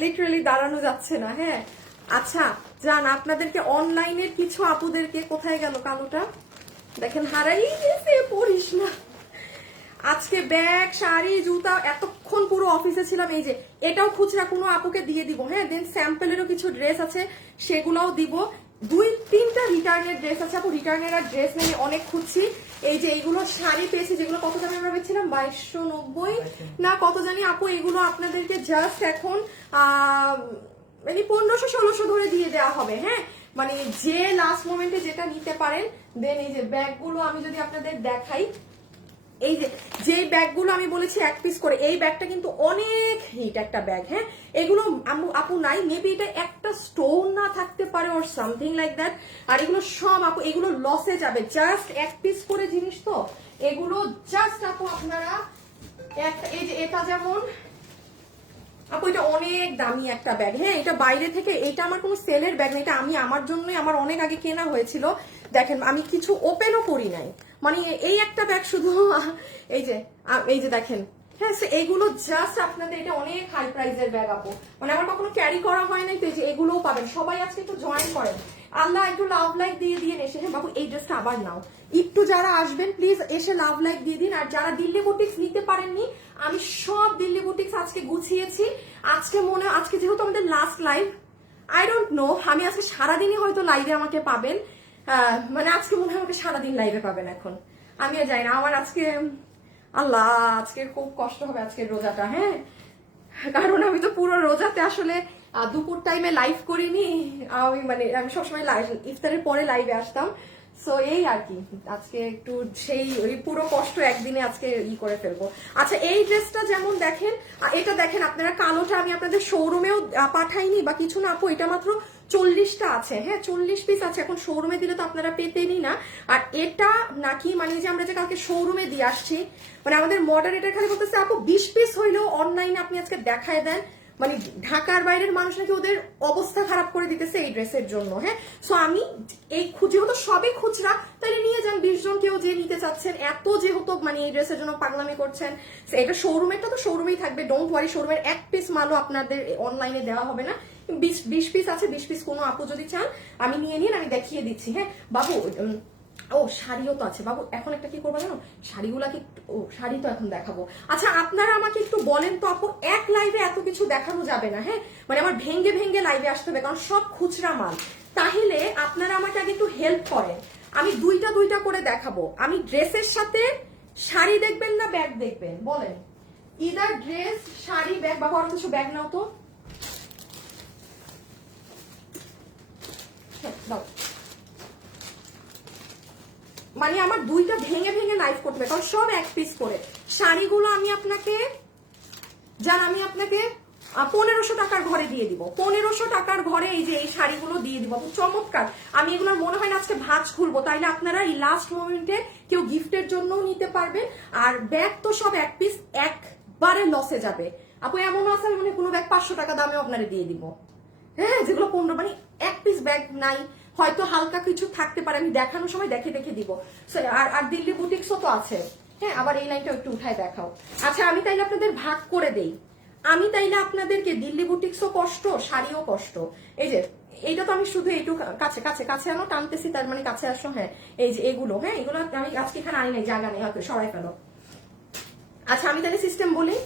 Literally দাঁড়ানো যাচ্ছে না। হ্যাঁ আচ্ছা জান, আপনাদেরকে অনলাইনের কিছু আপুদেরকে, কোথায় গেল কালোটা, দেখেন হারাই গেছে, পড়িস না। আজকে ব্যাগ, শাড়ি, জুতা, এতক্ষণ পুরো অফিসে ছিলাম। এই যে এটাও খুচরা কোনো আপুকে দিয়ে দিব। হ্যাঁ দেন স্যাম্পলেরও কিছু ড্রেস আছে, সেগুলোও দিব। 2-3টা রিটার্নের ড্রেস আছে আপু, রিটার্নের আর ড্রেস নেই, অনেক খুঁজছি। এই যে এইগুলো শাড়ি পেয়েছি, যেগুলো কত দামে আমরা পেয়েছিলাম, 2290 না কত জানি আপু। এগুলো আপনাদেরকে জাস্ট এখন মানে 1500-1600 ধরে দিয়ে দেওয়া হবে। হ্যাঁ মানে যে লাস্ট মোমেন্টে যেটা নিতে পারেন। দেন এই যে ব্যাগগুলো আমি যদি আপনাদের দেখাই, এই যে যে ব্যাগগুলো আমি বলেছি এক পিস করে, এই ব্যাগটা কিন্তু অনেক হিট একটা ব্যাগ। হ্যাঁ এগুলো আপু নাই, মেবি এটা একটা স্টোন না থাকতে পারে ওর সামথিং লাইক দ্যাট। আর এগুলো সব আপু এগুলো লসে যাবে, জাস্ট এক পিস করে জিনিস তো এগুলো। জাস্ট আপু আপনারা একটা, এই যে এটা যেমন আপু এটা অনেক দামি একটা ব্যাগ। হ্যাঁ এটা বাইরে থেকে, এটা আমার কোনো সেলের ব্যাগ না, এটা আমি আমার জন্যই আমার অনেক আগে কেনা হয়েছিল। দেখেন আমি কিছু ওপেনও করি নাই, মানে এই একটা ব্যাগ শুধু। এই যে দেখেন, হ্যাঁ এইগুলো জাস্ট আপনাদের, এটা অনেক হাই প্রাইসের ব্যাগ আপু, মানে আমার কখনো ক্যারি করা হয় নাই। তো এই যে এগুলোও পাবেন। সবাই আজকে একটু জয়েন করেন, আল্লাহ একটু লাভ লাইক দিয়ে দিয়ে এসে। হ্যাঁ বাবু এই ড্রেসটা আবার নাও, একটু যারা আসবেন প্লিজ এসে লাভ লাইক দিয়ে দিন। আর যারা দিল্লি বুটিক্স নিতে পারেননি, আমি সব দিল্লি বুটিক্স আজকে গুছিয়েছি। আজকে যেহেতু আমাদের last live, I don't know, আমি আজকে সারাদিনই হয়তো লাইভে আমাকে পাবেন। মানে আজকে মনে হয় আমাকে সারাদিন লাইভে পাবেন। এখন আমি আর যাই না, আমার আজকে আল্লাহ আজকে খুব কষ্ট হবে আজকের রোজাটা। হ্যাঁ কারণ আমি তো পুরো রোজাতে আসলে দুপুর টাইমে লাইভ করিনি। আমি সবসময় ইফতারের পরে লাইভে আসতাম। সো এই আর কি, আজকে একটু সেই ওই পুরো কষ্ট একদিনে আজকে করে ফেলবো। আচ্ছা এই ড্রেসটা যেমন দেখেন, এটা দেখেন আপনারা, কালোটা আমি আপনাদের শোরুমেও পাঠাইনি বা কিছু না আপু, এটা মাত্র 40টা আছে। হ্যাঁ 40 পিস আছে, এখন শোরুমে দিলে তো আপনারা পেতেনই না। আর এটা নাকি মানে যে আমরা যে কালকে শোরুমে দিয়ে আসছি, মানে আমাদের মডারেটর খালি বলতেছে আপু 20 পিস হইলেও অনলাইনে আপনি আজকে দেখায় দেন, মানে ঢাকার বাইরের মানুষ নাকি ওদের অবস্থা খারাপ করে দিতেছে এই ড্রেসের জন্য। হ্যাঁ সো আমি এই যেহেতু সবই খুচরা, তাহলে নিয়ে যান 20 জন কেউ যে নিতে চাচ্ছেন, এত যেহেতু মানে এই ড্রেসের জন্য পাগলামি করছেন। এটা শোরুমেরটা তো শোরুমেই থাকবে, ডোন্ট ওয়ারি, শোরুমের এক পিস মালও আপনাদের অনলাইনে দেওয়া হবে না। 20 পিস আছে, 20 পিস কোনো আপু যদি চান আমি নিয়ে নিন, আমি দেখিয়ে দিচ্ছি। হ্যাঁ বাবু ও শাড়িও তো আছে বাবু, এখন একটা কি করবো জানো, শাড়িগুলাকে, ও শাড়ি তো এখন দেখাবো। আচ্ছা আপনারা আমাকে একটু বলেন তো আপু, এক লাইভে এত কিছু দেখানো যাবে না। হ্যাঁ মানে আমার ভেঙ্গে ভেঙ্গে লাইভে আসতে হবে, কারণ সব খুচরা মাল। তাহলে আপনারা আমাকে আগে একটু হেল্প করেন, আমি দুইটা করে দেখাবো। আমি ড্রেসের সাথে শাড়ি দেখবেন না ব্যাগ দেখবেন বলেন? Either dress, sari, bag. বাবু আর কিছু ব্যাগ নাও তো, দাও। মানে আমার দুইটা ভেঙে ভেঙে লাইভ করতে হবে, কারণ সব এক পিস করে। শাড়িগুলো আমি আপনাকে 1500 টাকার ঘরে দিয়ে দিব, 1500 টাকার ঘরে এই যে এই শাড়িগুলো দিয়ে দিব। চমৎকার, আমি এগুলোর মনে হয় না আজকে ভাঁজ খুলবো, তাইলে আপনারা এই লাস্ট মোমেন্টে কেউ গিফটের জন্যও নিতে পারবেন। আর ব্যাগ তো সব এক পিস, একবারে লসে যাবে আপু। এমনও আছে মানে কোনো ব্যাগ 500 টাকা দামেও আপনারা দিয়ে দিব। হ্যাঁ যেগুলো 15, মানে এক পিস ব্যাগ নাই, হয়তো হালকা কিছু থাকতে পারে, আমি দেখানোর সময় দেখে দেখে দিব। আর দিল্লি বুটিক্সও তো আছে। হ্যাঁ আবার এই লাইনটা একটু উঠায় দেখাও। আচ্ছা আমি তাইলে আপনাদের ভাগ করে দেই, আমি তাইলে আপনাদেরকে দিল্লি বুটিক্সও কষ্ট, শাড়িও কষ্ট। এই যে এইটা তো আমি শুধু এইটু কাছে কাছে কাছে আনো টানতেছি, তার মানে কাছে আসো। হ্যাঁ এই যে এগুলো, হ্যাঁ এগুলো আমি আজকে এখানে আনি নাই, জায়গা নেই, হয়তো সরাই ফেলো। আচ্ছা আমি তাহলে সিস্টেম বলি,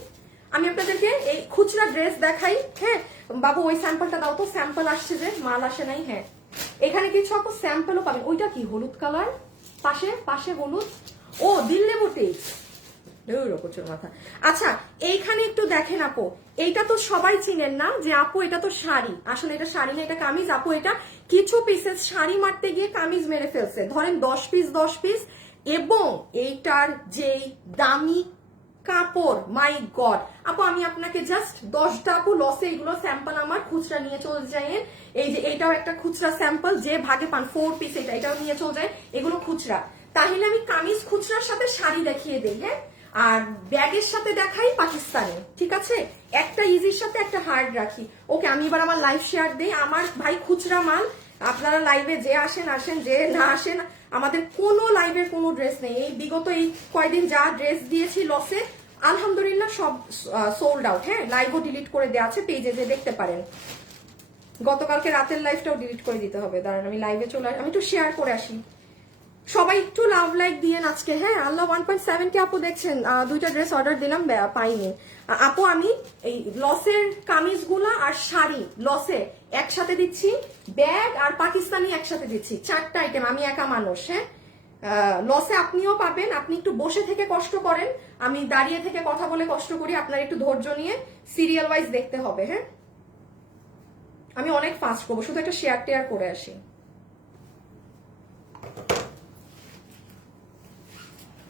আমি আপনাদেরকে এই খুচরা ড্রেস দেখাই। হ্যাঁ বাবু ওই স্যাম্পলটা দাও তো, স্যাম্পল আসছে যে, মাল আসে নাই। হ্যাঁ এখানে কিছু আপু স্যাম্পলও পাবেন। ওইটা কি হলুদ কালার, পাশে পাশে হলুদ, ও দিল্লি বুটিক্স, মাথা। আচ্ছা এইখানে একটু দেখেন আপু, এইটা তো সবাই চিনেন না যে আপু এটা তো শাড়ি, আসলে এটা শাড়ি না, এটা কামিজ। আপু এটা কিছু পিসেস শাড়ি মারতে গিয়ে কামিজ মেরে ফেলছে, ধরেন 10 পিস। এবং এইটার যেই দামি কাপড়, মাই গড আপু, আমি আপনাকে জাস্ট 10টা আপু লসে এগুলো স্যাম্পল আমার খুচরা নিয়ে চলে যায়। এই যে এইটাও একটা খুচরা স্যাম্পল, যে ভাগে পান 4 পিস, এটাও নিয়ে চলে যায়, এগুলো খুচরা। তাহলে আমি কামিজ খুচরার সাথে শাড়ি দেখিয়ে দিই। হ্যাঁ আর ব্যাগের সাথে দেখাই পাকিস্তানি, ঠিক আছে? একটা ইজির সাথে একটা হার্ড রাখি। ওকে আমি এবার আমার লাইভ শেয়ার দিই। আমার ভাই খুচরা মাল, আপনারা লাইভে যে আসেন, যে না আসেন, আমাদের কোনো লাইভের কোনো ড্রেস নেই। এই বিগত এই কয়দিন যা ড্রেস দিয়েছি লসে, আলহামদুলিল্লাহ সব সোল্ড আউট। হ্যাঁ, লাইভও ডিলিট করে দেওয়া আছে, পেজে যে দেখতে পারেন। গতকালকে রাতের লাইভটাও ডিলিট করে দিতে হবে, দাঁড়ান আমি লাইভে চলে আসি, আমি একটু শেয়ার করে আসি। সবাই একটু লাভ লাইক দিয়েন আজকে। হ্যাঁ, আল্লাহ 1.7 কে আপু দেখছেন, দুইটা ড্রেস অর্ডার দিলাম, পাইনি আপু। আমি এই লসের কামিজগুলা আর শাড়ি লসে একসাথে দিচ্ছি, ব্যাগ আর পাকিস্তানি একসাথে দিচ্ছি, 4টা আইটেম। আমি একা মানুষ। হ্যাঁ, লসে আপনিও পাবেন, আপনি একটু বসে থেকে কষ্ট করেন, আমি দাঁড়িয়ে থেকে কথা বলে কষ্ট করি, আপনার একটু ধৈর্য নিয়ে সিরিয়াল ওয়াইজ দেখতে হবে। হ্যাঁ, আমি অনেক ফাস্ট করবো, শুধু একটা শেয়ার টেয়ার করে আসি।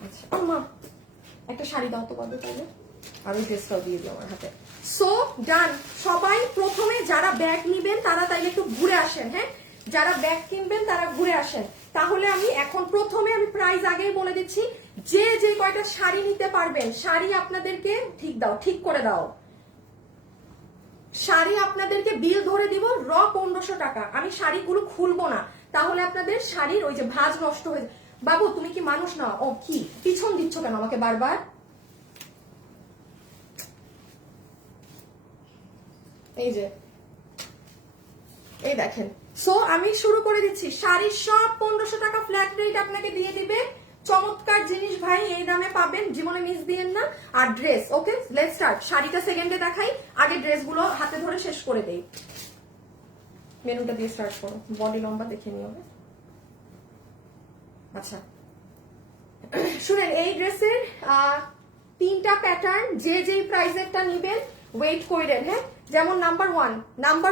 আচ্ছা মা, একটা শাড়ি দাও তো পাবে তাহলে, আর ওই ড্রেসটাও দিয়ে দিও আমার হাতে। সো ডান। সবাই প্রথমে যারা ব্যাগ নিবেন তারা তাইলে একটু ঘুরে আসেন। হ্যাঁ, যারা ব্যাগ কিনবেন তারা ঘুরে আসেন। তাহলে আমি এখন প্রথমে আমি প্রাইস আগেই বলে দিচ্ছি, যে যে কয়টা শাড়ি নিতে পারবেন, শাড়ি আপনাদেরকে ঠিক দাও, ঠিক করে দাও, শাড়ি আপনাদেরকে বিল ধরে দিব র 1500 টাকা। আমি শাড়িগুলো খুলবো না, তাহলে আপনাদের শাড়ির ওই যে ভাঁজ নষ্ট হয়ে যায়। বাবু তুমি কি মানুষ না? ও কি পিছন দিচ্ছ কেন আমাকে বারবার? এই যে এই দেখেন। সো আমি শুরু করে দিচ্ছি, শাড়ির সব 1500 টাকা ফ্ল্যাট রেট আপনাকে দিয়ে দিবে। চমৎকার জিনিস ভাই, এই দামে পাবেন, জীবনে মিস দিয়েন না। আর ড্রেস, ওকে লেটস স্টার্ট। শাড়িটা সেকেন্ডে দেখাই, আগে ড্রেসগুলো হাতে ধরে শেষ করে দেই। মেনুটা দিয়ে স্টার্ট করো, বডি লম্বা দেখে নিও। আচ্ছা শুনেন, এই ড্রেসের 3টা প্যাটার্ন, যে যেই প্রাইসেরটা নিবেন ওয়েট করেন। হ্যাঁ, যেমন নাম্বার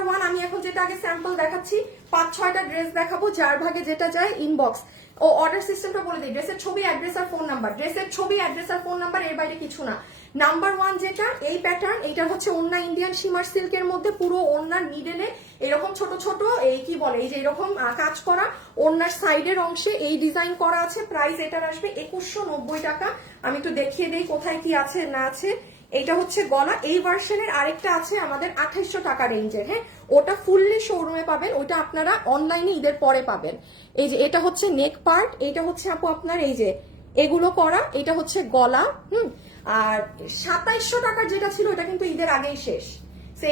ওয়ান আমি এখন যেটা আগে স্যাম্পল দেখাচ্ছি, 5-6টা ড্রেস দেখাবো, যার ভাগে যেটা যায় ইনবক্স ও অর্ডার সিস্টেমটা বলে দিই। ড্রেসের ছবি, অ্যাড্রেস আর ফোন নাম্বার, ড্রেসের ছবি, অ্যাড্রেস আর ফোন নাম্বার, এর বাইরে কিছু না। নাম্বার ওয়ান যেটা, এই প্যাটার্ন, এটা হচ্ছে ওন্না ইন্ডিয়ান শিমার সিল্কের মধ্যে, পুরো ওন্নার মিডলে এরকম ছোট ছোট এই কি বলে, এই যে এরকম কাজ করা, ওন্নার সাইডের অংশে এই ডিজাইন করা আছে। প্রাইস এটার আসবে 2190 টাকা। আমি একটু দেখিয়ে দেই কোথায় কি আছে না আছে। এটা হচ্ছে গলা, এই ভার্সনের আরেকটা আছে আমাদের 2800 টাকা রেঞ্জের। হ্যাঁ, ওটা ফুললি শোরুমে পাবেন, ওইটা আপনারা অনলাইনে ঈদের পরে পাবেন। এই যে এটা হচ্ছে নেক পার্ট, এটা হচ্ছে আপু আপনার এই যে এগুলো করা, এটা হচ্ছে গলা। আর 2700 টাকার যেটা ছিল এটা কিন্তু ঈদের আগেই শেষ।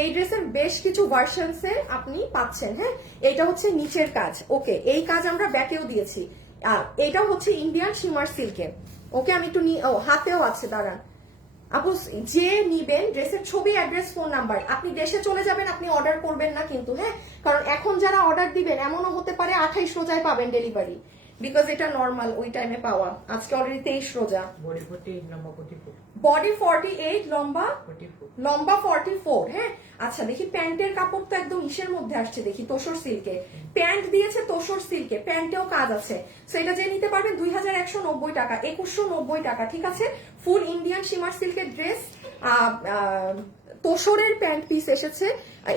এই ড্রেসের বেশ কিছু ভার্সনসে আপনি পাচ্ছেন। হ্যাঁ, এটা হচ্ছে নিচের কাজ, ওকে, এই কাজ আমরা ব্যাকেও দিয়েছি। এটা হচ্ছে ইন্ডিয়ান শিমার সিল্কের। ওকে, আমি একটু হাতেও আছে, দাঁড়ান আপু। যে নিবেন, ড্রেসের ছবি, অ্যাড্রেস, ফোন নাম্বার, আপনি দেশে চলে যাবেন, আপনি অর্ডার করবেন না কিন্তু। হ্যাঁ, কারণ এখন যারা অর্ডার দিবেন এমনও হতে পারে 28 রোজায় পাবেন ডেলিভারি, বিকজ এটা নর্মাল ওই টাইমে পাওয়া। আজকে অলরেডি 23 রোজা। বডি 48, লম্বা 44। হ্যাঁ, আচ্ছা দেখি প্যান্টের কাপড় তো একদম ইসের মধ্যে আসছে, দেখি তোসর সিল্কে প্যান্ট দিয়েছে, তোসর সিল্কে প্যান্টেও কাজ আছে। সো এটা যে নিতে পারবেন 2190 টাকা, 2190 টাকা। ঠিক আছে, ফুল ইন্ডিয়ান শিমার সিল্কের ড্রেস, তোসরের প্যান্ট পিস এসেছে।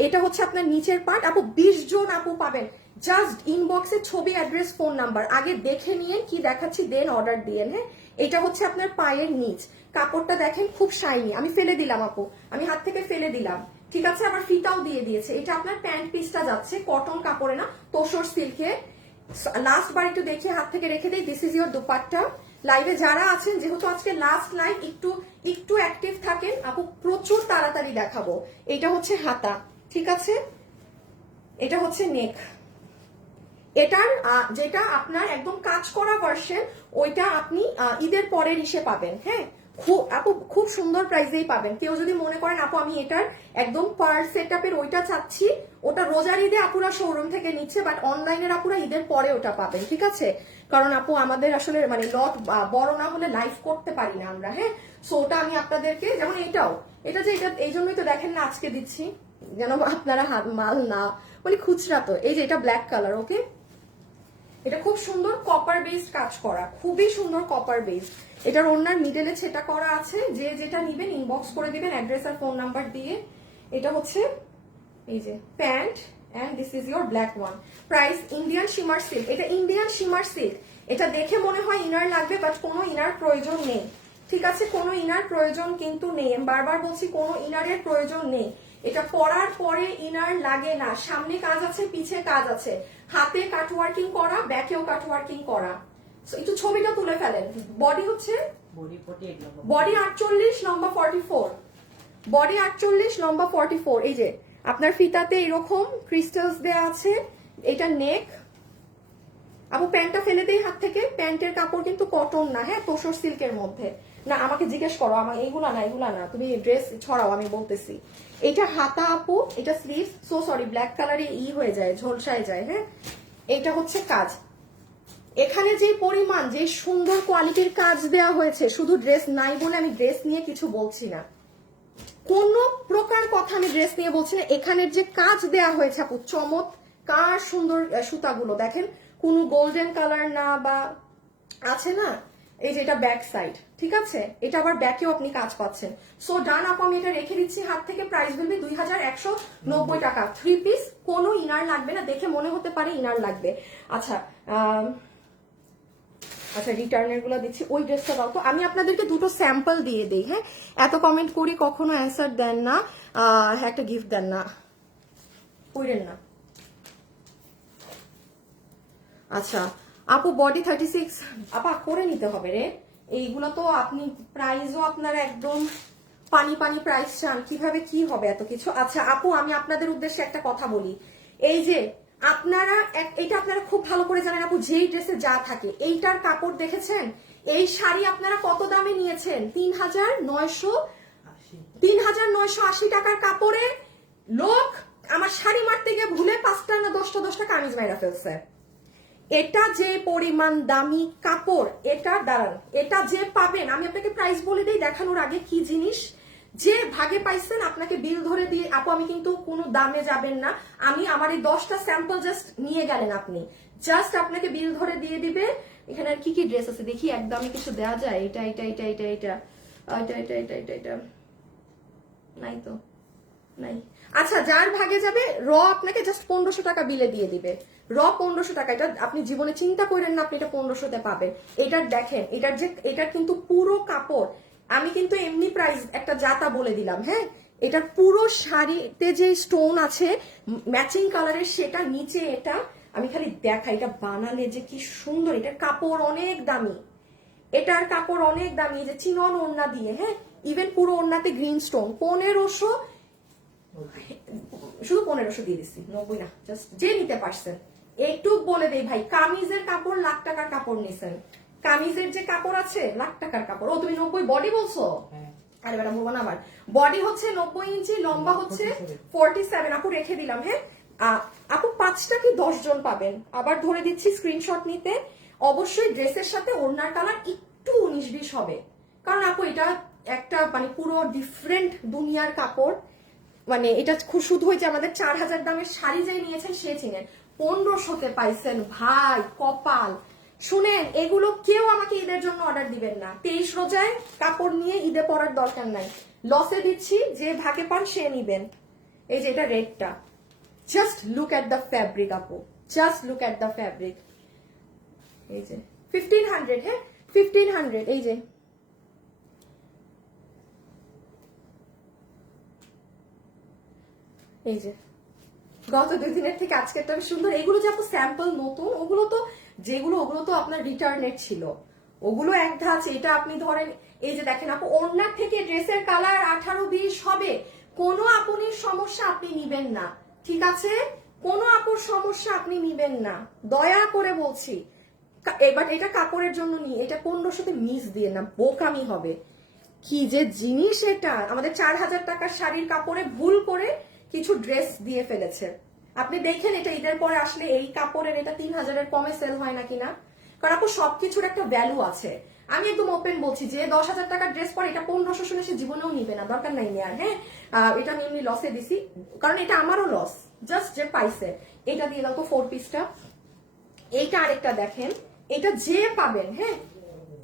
এটা হচ্ছে আপনার নিচের পার্ট। আপু 20 জন আপু পাবেন, জাস্ট ইনবক্সে ছবি, অ্যাড্রেস, ফোন নাম্বার আগে দেখে নিয়ে কি দেখাচ্ছি দেন অর্ডার দিয়েন। হ্যাঁ, এটা হচ্ছে আপনার পায়ের নিচ, কাপড়টা দেখেন খুব শাইনি। আমি ফেলে দিলাম আপু, আমি হাত থেকে ফেলে দিলাম। ঠিক আছে, আবার ফিতাও দিয়ে দিয়েছে। এটা আপনার প্যান্ট পিসটা যাচ্ছে কটন কাপড়ে না, তোসর সিল্কে। লাস্ট বার একটু দেখে হাত থেকে রেখে দেই। This is your dupatta. লাইভে যারা আছেন, যেহেতু আজকে লাস্ট লাইভ, একটু অ্যাক্টিভ থাকেন আপু, প্রচুর তাড়াতাড়ি দেখাবো। এটা হচ্ছে হাতা, ঠিক আছে, এটা হচ্ছে নেক। এটার যেটা আপনার একদম কাজ করা ভার্সন, ওইটা আপনি ঈদের পরের ইসে পাবেন। হ্যাঁ, আপু খুব সুন্দর প্রাইসেই পাবেন। কেউ যদি মনে করেন আপু আমি এটার একদম পার সেটআপের ওইটা চাচ্ছি, ওটা রোজার ঈদে আপুরা শোরুম থেকে নিচ্ছে, বাট অনলাইনের আপুরা ঈদের পরে ওটা পাবেন। ঠিক আছে, কারণ আপু আমাদের আসলে মানে লট বড় না হলে লাইভ করতে পারি না আমরা। হ্যাঁ, সো ওটা আমি আপনাদেরকে, যেমন এটা যে এটা এই জন্যই তো দেখেন না আজকে দিচ্ছি, যেন আপনারা মাল না মানে খুচরা। তো এই যে এটা ব্ল্যাক কালার, ওকে, এটা খুব সুন্দর কপার বেসড কাজ করা, খুবই সুন্দর কপার বেস। এটার ওনার মিডলে সেটা করা আছে। যে যেটা নিবেন ইনবক্স করে দিবেন অ্যাড্রেস আর ফোন নাম্বার দিয়ে। এটা হচ্ছে এই যে pant, and this is your black one. Price Indian shimmer silk, এটা ইন্ডিয়ান শিমার সিল্ক। এটা দেখে মনে হয় ইনার লাগবে, বাট কোনো ইনার প্রয়োজন নেই। ঠিক আছে, কোনো ইনার প্রয়োজন কিন্তু নেই। আমি বারবার বলছি কোনো ইনারের প্রয়োজন নেই। এটা পরার পরে ইনার লাগে না। সামনে কাজ আছে, পিছে কাজ আছে, হাতে কাটওয়ার্কিং করা, ব্যাকেও কাটওয়ার্কিং করা। একটু ছবিটা তুলে ফেলেন। বডি হচ্ছে বডি 48 লম্বা 44, বডি 48 লম্বা 44। এই যে আপনার ফিতাতে এরকম ক্রিস্টালস দেয়া আছে, এটা নেক। আপু প্যান্টটা ফেলে দেই হাত থেকে, প্যান্টের কাপড় কিন্তু কটন না, হ্যাঁ তোষর সিল্কের মধ্যে না। আমাকে জিজ্ঞেস করো, আমার এইগুলা না, তুমি ড্রেস ছড়াও, আমি বলতেছি। এটা হাতা আপু, এটা স্লিভস, সো সরি ব্ল্যাক কালারে হয়ে যায়, ঝলসায় যায়, হ্যাঁ। এটা হচ্ছে কাজ, এখানে যে পরিমাণ, যে সুন্দর কোয়ালিটির কাজ দেয়া হয়েছে, শুধু ড্রেস নাই বলে আমি ড্রেস নিয়ে কিছু বলছি না, কোন প্রকার কথা আমি ড্রেস নিয়ে বলছি না। এখানের যে কাজ দেয়া হয়েছে আপু, চমৎকার সুন্দর সুতাগুলো দেখেন, কোনো গোল্ডেন কালার না বা আছে না। এই যে এটা ব্যাক সাইড, ঠিক আছে, এটা আবার ব্যাকেও আপনি কাজ পাচ্ছেন। সো ডান আপু, আমি এটা রেখে দিচ্ছি হাত থেকে। প্রাইস বলবে 2190 টাকা। 3 পিস, কোনো ইনার লাগবে না, দেখে মনে হতে পারে ইনার লাগবে। আচ্ছা আচ্ছা, রিটার্নের গুলো দিচ্ছি। ওই ড্রেসটা দাও তো, আমি আপনাদেরকে দুটো স্যাম্পল দিয়ে দিই, হ্যাঁ। এত কমেন্ট করি, কখনো অ্যান্সার দেন না, একটা গিফট দেন না, পড়েন না। আচ্ছা আপু, বডি 36 আপা করে নিতে হবে রে, এইগুলো তো আপনি প্রাইসও আপনারা একদম পানি পানি প্রাইস চান, কিভাবে কি হবে এত কিছু। আচ্ছা আপু, আমি আপনাদের উদ্দেশ্যে একটা কথা বলি, এই যে আপনারা এটা আপনারা খুব ভালো করে জানেন আপু, যেই ড্রেসে যা থাকে, এইটার কাপড় দেখেছেন, এই শাড়ি আপনারা কত দামে নিয়েছেন? 3980 টাকার কাপড়ে লোক আমার শাড়ি মারতে গিয়ে ভুলে 5টা না 10টা কামিজ মাইরা ফেলছে। এটা যে পরিমাণ দামি কাপড়, এটা দাঁড়ান, এটা যে পাবেন, আমি আপনাকে প্রাইস বলে দিই দেখানোর আগে কি জিনিস, যে ভাগে পাইছেন আপনাকে বিল ধরে দিয়ে, আপু আমি কিন্তু কোনো দামে যাবেন না, আমি আমার এই 10টা স্যাম্পল জাস্ট নিয়ে গেলেন, আপনি জাস্ট আপনাকে বিল ধরে দিয়ে দিবে। এখানে আর কি কি ড্রেস আছে দেখি, একদমই কিছু দেওয়া যায়? এটা এটা এটা এটা এটা এটা এটা এটা এটা এটা নাই তো, নাই। আচ্ছা, যার ভাগে যাবে র আপনাকে জাস্ট 1500 টাকা বিলে দিয়ে দিবে, র 1500 টাকা। এটা আপনি জীবনে চিন্তা করেন না আপনি এটা 1500-তে পাবেন। এটার দেখেন, এটার কিন্তু পুরো কাপড়, আমি কিন্তু এমনি প্রাইস একটা জাতা বলে দিলাম, হ্যাঁ। এটার পুরো শাড়িতে যে স্টোন আছে ম্যাচিং কালারের, সেটা নিচে এটা আমি খালি দেখাই, এটা বানালে যে কি সুন্দর। এটার কাপড় অনেক দামি, এটার কাপড় অনেক দামি, যে চিনন ওড়না দিয়ে, হ্যাঁ, ইভেন পুরো ওড়নাতে গ্রিন স্টোন। 1500, শুধু 1500 দিয়ে দিচ্ছি, 90 না, জাস্ট যে নিতে পারছেন। একটু বলে দেই ভাই, কামিজের কাপড় লাখ টাকার কাপড় নিছেন, কামিজের যে কাপড় আছে লাখ টাকার কাপড়। ও তুমি 90 বডি বলছো? আরে বেটা বলবো না আবার। বডি হচ্ছে 90 ইঞ্চি, লম্বা হচ্ছে 47। আপু রেখে দিলাম, হ্যাঁ। আপু 5টা কি 10 জন পাবেন, আবার ধরে দিচ্ছি স্ক্রিনশট নিতে। অবশ্যই ড্রেসের সাথে ওড়নার কালার একটু 19-20 হবে, কারণ আপু এটা একটা মানে পুরো ডিফারেন্ট দুনিয়ার কাপড়। মানে এটা শুধু হয়েছে আমাদের 4000 দামের শাড়ি যাই নিয়েছেন সে চিনেন, 1500-তে পাইছেন ভাই, কপাল। শুনেন, এগুলো কেউ আমাকে ঈদের জন্য অর্ডার দিবেন না, 23 রোজায় কাপড় নিয়ে ঈদে পরার দরকার নাই, লসে দিচ্ছি, যে ভাগে পান সে নিবেন। এই যে এটা রেডটা, just look at the fabric আপু, just look at the fabric. এই যে 1500, হ্যাঁ 1500। এই যে এই যে গত 2 দিনের থেকে আজকেরটা সুন্দর। এগুলো যে আপু স্যাম্পল নতুন, ওগুলো তো আপনার রিটার্নের ছিল, ওগুলো এক ধাঁচ। এটা আপনি ধরেন, এই যে দেখেন আপু, ওড়নার থেকে ড্রেসের কালার 18-20 হবে, কোনো আপুনির সমস্যা আপনি নিবেন না, ঠিক আছে? কোনো আপুর সমস্যা আপনি নিবেন না, দয়া করে বলছি। এবার এটা কাপড়ের জন্য নিয়ে, এটা 1500-তে মিস দিয়ে না, বোকামি হবে। কি যে জিনিস এটা, আমাদের 4000 টাকার শাড়ির কাপড়ে ভুল করে কিছু ড্রেস দিয়ে ফেলেছে। আপনি দেখেন এটা ঈদের পরে আসলে এই কাপড়ের এটা 3000-এর কমে সেল হয় না কিনা, কারণ আপু সবকিছুর একটা ভ্যালু আছে। আমি একদম ওপেন বলছি, যে 10,000 টাকার ড্রেস পরে এটা 1500 শুনে সে জীবনেও নিবে না, দরকার নাই নেয়ার, হ্যাঁ। এটা আমি এমনি লসে দিছি, কারণ এটা আমারও লস, জাস্ট যে পাইছে। এটা দিয়ে দাও তো 4 পিসটা। এইটা আরেকটা দেখেন, এটা যে পাবেন, হ্যাঁ।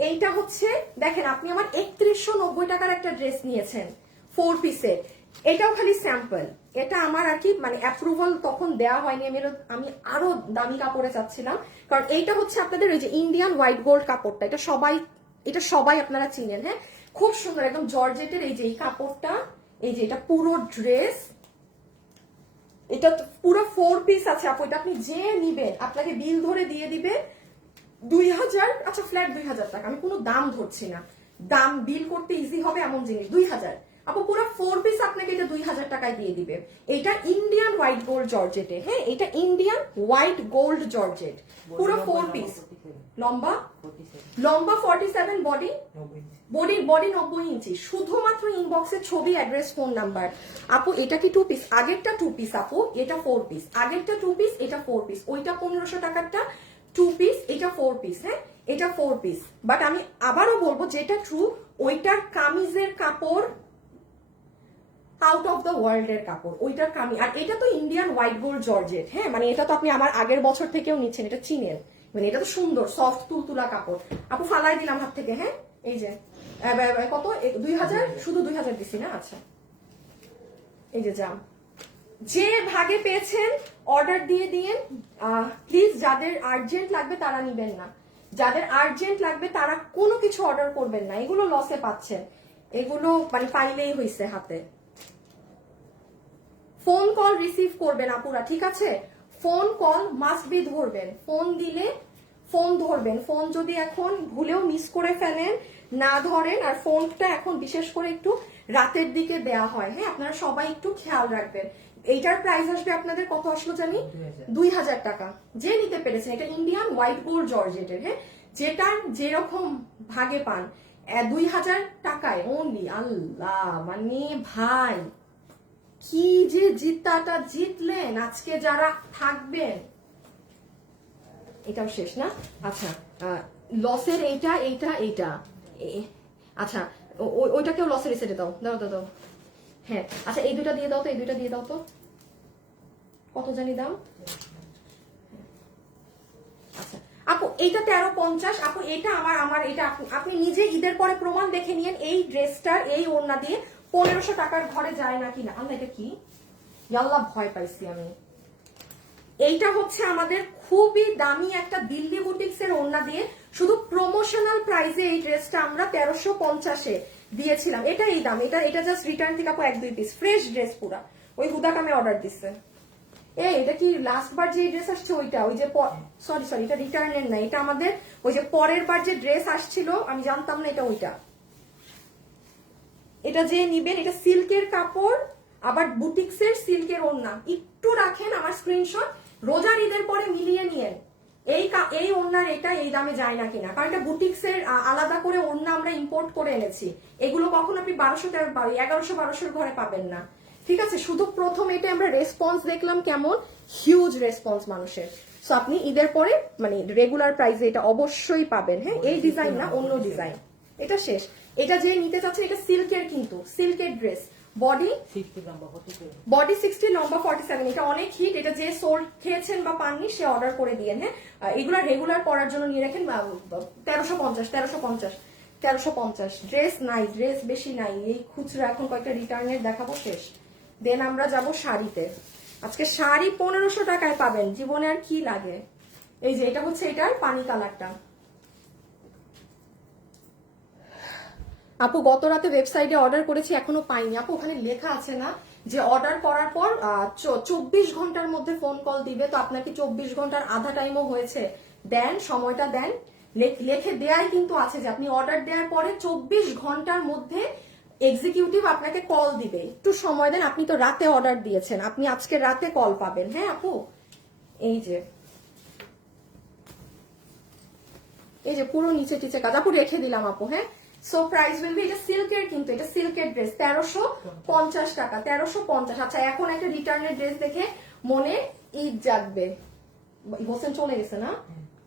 এইটা হচ্ছে দেখেন, আপনি আমার 3190 টাকার একটা ড্রেস নিয়েছেন 4 পিসের, এটাও খালি স্যাম্পল। এটা আমার আর কি মানে অ্যাপ্রুভাল তখন দেওয়া হয়নি, আমি আরো দামি কাপড়ে চাচ্ছিলাম, কারণ এইটা হচ্ছে আপনাদের ওই যে ইন্ডিয়ান হোয়াইট গোল্ড কাপড়টা, এটা সবাই আপনারা চিনেন, হ্যাঁ। খুব সুন্দর একদম জর্জেটের। এই যে এই কাপড়টা, এই যে এটা পুরো ড্রেস, এটা পুরো 4 পিস আছে আপু। এটা আপনি যে নিবেন আপনাকে বিল ধরে দিয়ে দিবে 2000, আচ্ছা ফ্ল্যাট 2000 টাকা, আমি কোনো দাম ধরছি না, দাম বিল করতে ইজি হবে এমন জিনিস। 2000 আপু পুরো 4 পিস আপনাকে এটা 2000 টাকায় দিয়ে দিবে। এটা ইন্ডিয়ান হোয়াইট গোল্ড জর্জেটে, হ্যাঁ এটা ইন্ডিয়ান হোয়াইট গোল্ড জর্জেট, পুরো 4 পিস। লম্বা 47, বডি 90 ইঞ্চি। শুধুমাত্র ইনবক্সে ছবি, অ্যাড্রেস, ফোন নাম্বার। আপু এটা কি 2 পিস? আগেরটা 2 পিস আপু, এটা 4 পিস। আগেরটা 2 পিস, এটা 4 পিস। ওইটা 1500 টাকারটা 2 পিস, এটা 4 পিস। হ্যাঁ এটা 4 পিস। বাট আমি আবারও বলবো যেটা ট্রু, ওইটার কামিজের কাপড় আউট অফ দ্য ওয়ার্ল্ড এর কাপড়, ওইটার কামি। আর এটা তো ইন্ডিয়ান হোয়াইট গোল্ড জর্জেট, হ্যাঁ মানে এটা তো আপনি আমার আগের বছর থেকেও নিচ্ছেন, এটা চিনেন, মানে এটা তো সুন্দর সফট তুলতুলা কাপড়। আপু ফালাই দিলাম হাত থেকে, হ্যাঁ এই যে কত 2000, শুধু 2000 দিছি না? আচ্ছা এই যে জাম, যে ভাগে পেয়েছেন অর্ডার দিয়ে দিয়েন প্লিজ। যাদের আর্জেন্ট লাগবে তারা নিবেন না, যাদের আর্জেন্ট লাগবে তারা কোনো কিছু অর্ডার করবেন না, এগুলো লসে পাচ্ছেন, এগুলো মানে পাইলেই হয়েছে হাতে। ফোন কল রিসিভ করবেন আপুরা, ঠিক আছে? ফোন কল মাস্ট বি ধরবেন, ফোন দিলে ফোন ধরবেন। ফোন যদি এখন ভুলেও মিস করে ফেলেন, না ধরেন। আর ফোনটা এখন বিশেষ করে একটু রাতের দিকে দেয়া হয়, হ্যাঁ আপনারা সবাই একটু খেয়াল রাখবেন। এইটার প্রাইস আসবে আপনাদের কত আসলো জানি? 2000 টাকা। যে নিতে পেরেছেন, এটা ইন্ডিয়ান হোয়াইট গোল্ড জর্জেটের, হ্যাঁ যেটার যেরকম ভাগে পান 2000 টাকায় অনলি। আল্লাহ মানে ভাই কি যে জিতাটা জিতলেন আজকে যারা থাকবেন। এটাও শেষ না? আচ্ছা লসের এইটা এইটা এইটা আচ্ছা ওইটাকেও লসের রিসেটে দাও, দাও দাও দাও। হ্যাঁ আচ্ছা এই দুইটা দিয়ে দাও তো, এই দুইটা দিয়ে দাও তো। কত জানি দাম? আচ্ছা আপু এইটা 1350। আপু এটা আমার এটা আপনি নিজে ঈদের পরে প্রমাণ দেখে নিয়েন, এই ড্রেসটার এই ওড়না দিয়ে 1500 টাকার ঘরে যায় নাকি না। আল্লাহ এটা কি, আল্লাহ ভয় পাইছি আমি। এইটা হচ্ছে আমাদের খুবই দামি একটা দিল্লি বুটিক্স এর ওড়না দিয়ে শুধু প্রমোশনাল প্রাইসে এই ড্রেসটা আমরা 1350-এ দিয়েছিলাম। এটা এই দাম, এটা জাস্ট রিটার্ন থেকে আপু 1-2 পিস ফ্রেশ ড্রেস পুরা। ওই হুদাকামে অর্ডার দিচ্ছে। এটা কি লাস্ট বার যে ড্রেস আসছে ওইটা, ওই যে সরি এটা রিটার্নের না, এটা আমাদের ওই যে পরের বার যে ড্রেস আসছিল আমি জানতাম না এটা ওইটা। এটা যে নিবেন, এটা সিল্কের কাপড়, আবার বুটিক্সের সিল্কের ওড়না। একটু রাখেন আমার স্ক্রিনশট, রোজার ঈদের পরে মিলিয়ে নিয়েন এই ওড়নার এটা এই দামে যায় না কিনা। কারণ এটা বুটিক্সের আলাদা করে ওড়না আমরা ইম্পোর্ট করে এনেছি, এগুলো কখন আপনি 1100-1200 ঘরে পাবেন না, ঠিক আছে? শুধু প্রথম এটা আমরা রেসপন্স দেখলাম কেমন, হিউজ রেসপন্স মানুষের। সো আপনি ঈদের পরে মানে রেগুলার প্রাইসে এটা অবশ্যই পাবেন। হ্যাঁ এই ডিজাইন না, অন্য ডিজাইন। এটা শেষ। এটা যে নিতে চাচ্ছেন এটা সিল্কের, কিন্তু সিল্কের ড্রেস, বডি 60, লম্বা 47। এটা অনেক হিট, এটা যে সোল্ড খেয়েছেন বা পাননি সে অর্ডার করে দিয়েন। হ্যাঁ এগুলা রেগুলার পরার জন্য নিয়ে রাখেন। 1350 ড্রেস নাই, ড্রেস বেশি নাই। এই খুচরা এখন কয়েকটা রিটার্নের দেখাবো, শেষ। দেন আমরা যাব শাড়িতে। আজকে শাড়ি 1500 টাকায় পাবেন, জীবনে আর কি লাগে। এই যে এটা হচ্ছে এটার পানি কালারটা। আপু গত রাতে ওয়েবসাইটে অর্ডার করেছি এখনো পাইনি। আপু ওখানে লেখা আছে না যে অর্ডার করার পর 24 ঘন্টার মধ্যে ফোন কল দিবে? তো আপনার কি 24 ঘন্টার আধা টাইমও হয়েছে? দেন সময়টা দেন, লেখে দেয়াই কিন্তু আছে যে আপনি অর্ডার দেওয়ার পরে 24 ঘন্টার মধ্যে এক্সিকিউটিভ আপনাকে কল দিবে। একটু সময় দেন, আপনি তো রাতে অর্ডার দিয়েছেন, আপনি আজকে রাতে কল পাবেন। হ্যাঁ আপু এই যে পুরো নিচে টিচে কাজ আপু রেখে দিলাম আপু। হ্যাঁ সো প্রাইস উইল বি, এটা সিল্কের, কিন্তু এটা সিল্কের ড্রেস 1350 টাকা, 1350। আচ্ছা এখন একটা রিটার্নের ড্রেস দেখে মনে ঈদ জাগবে। হোসেন চলে গেছে না?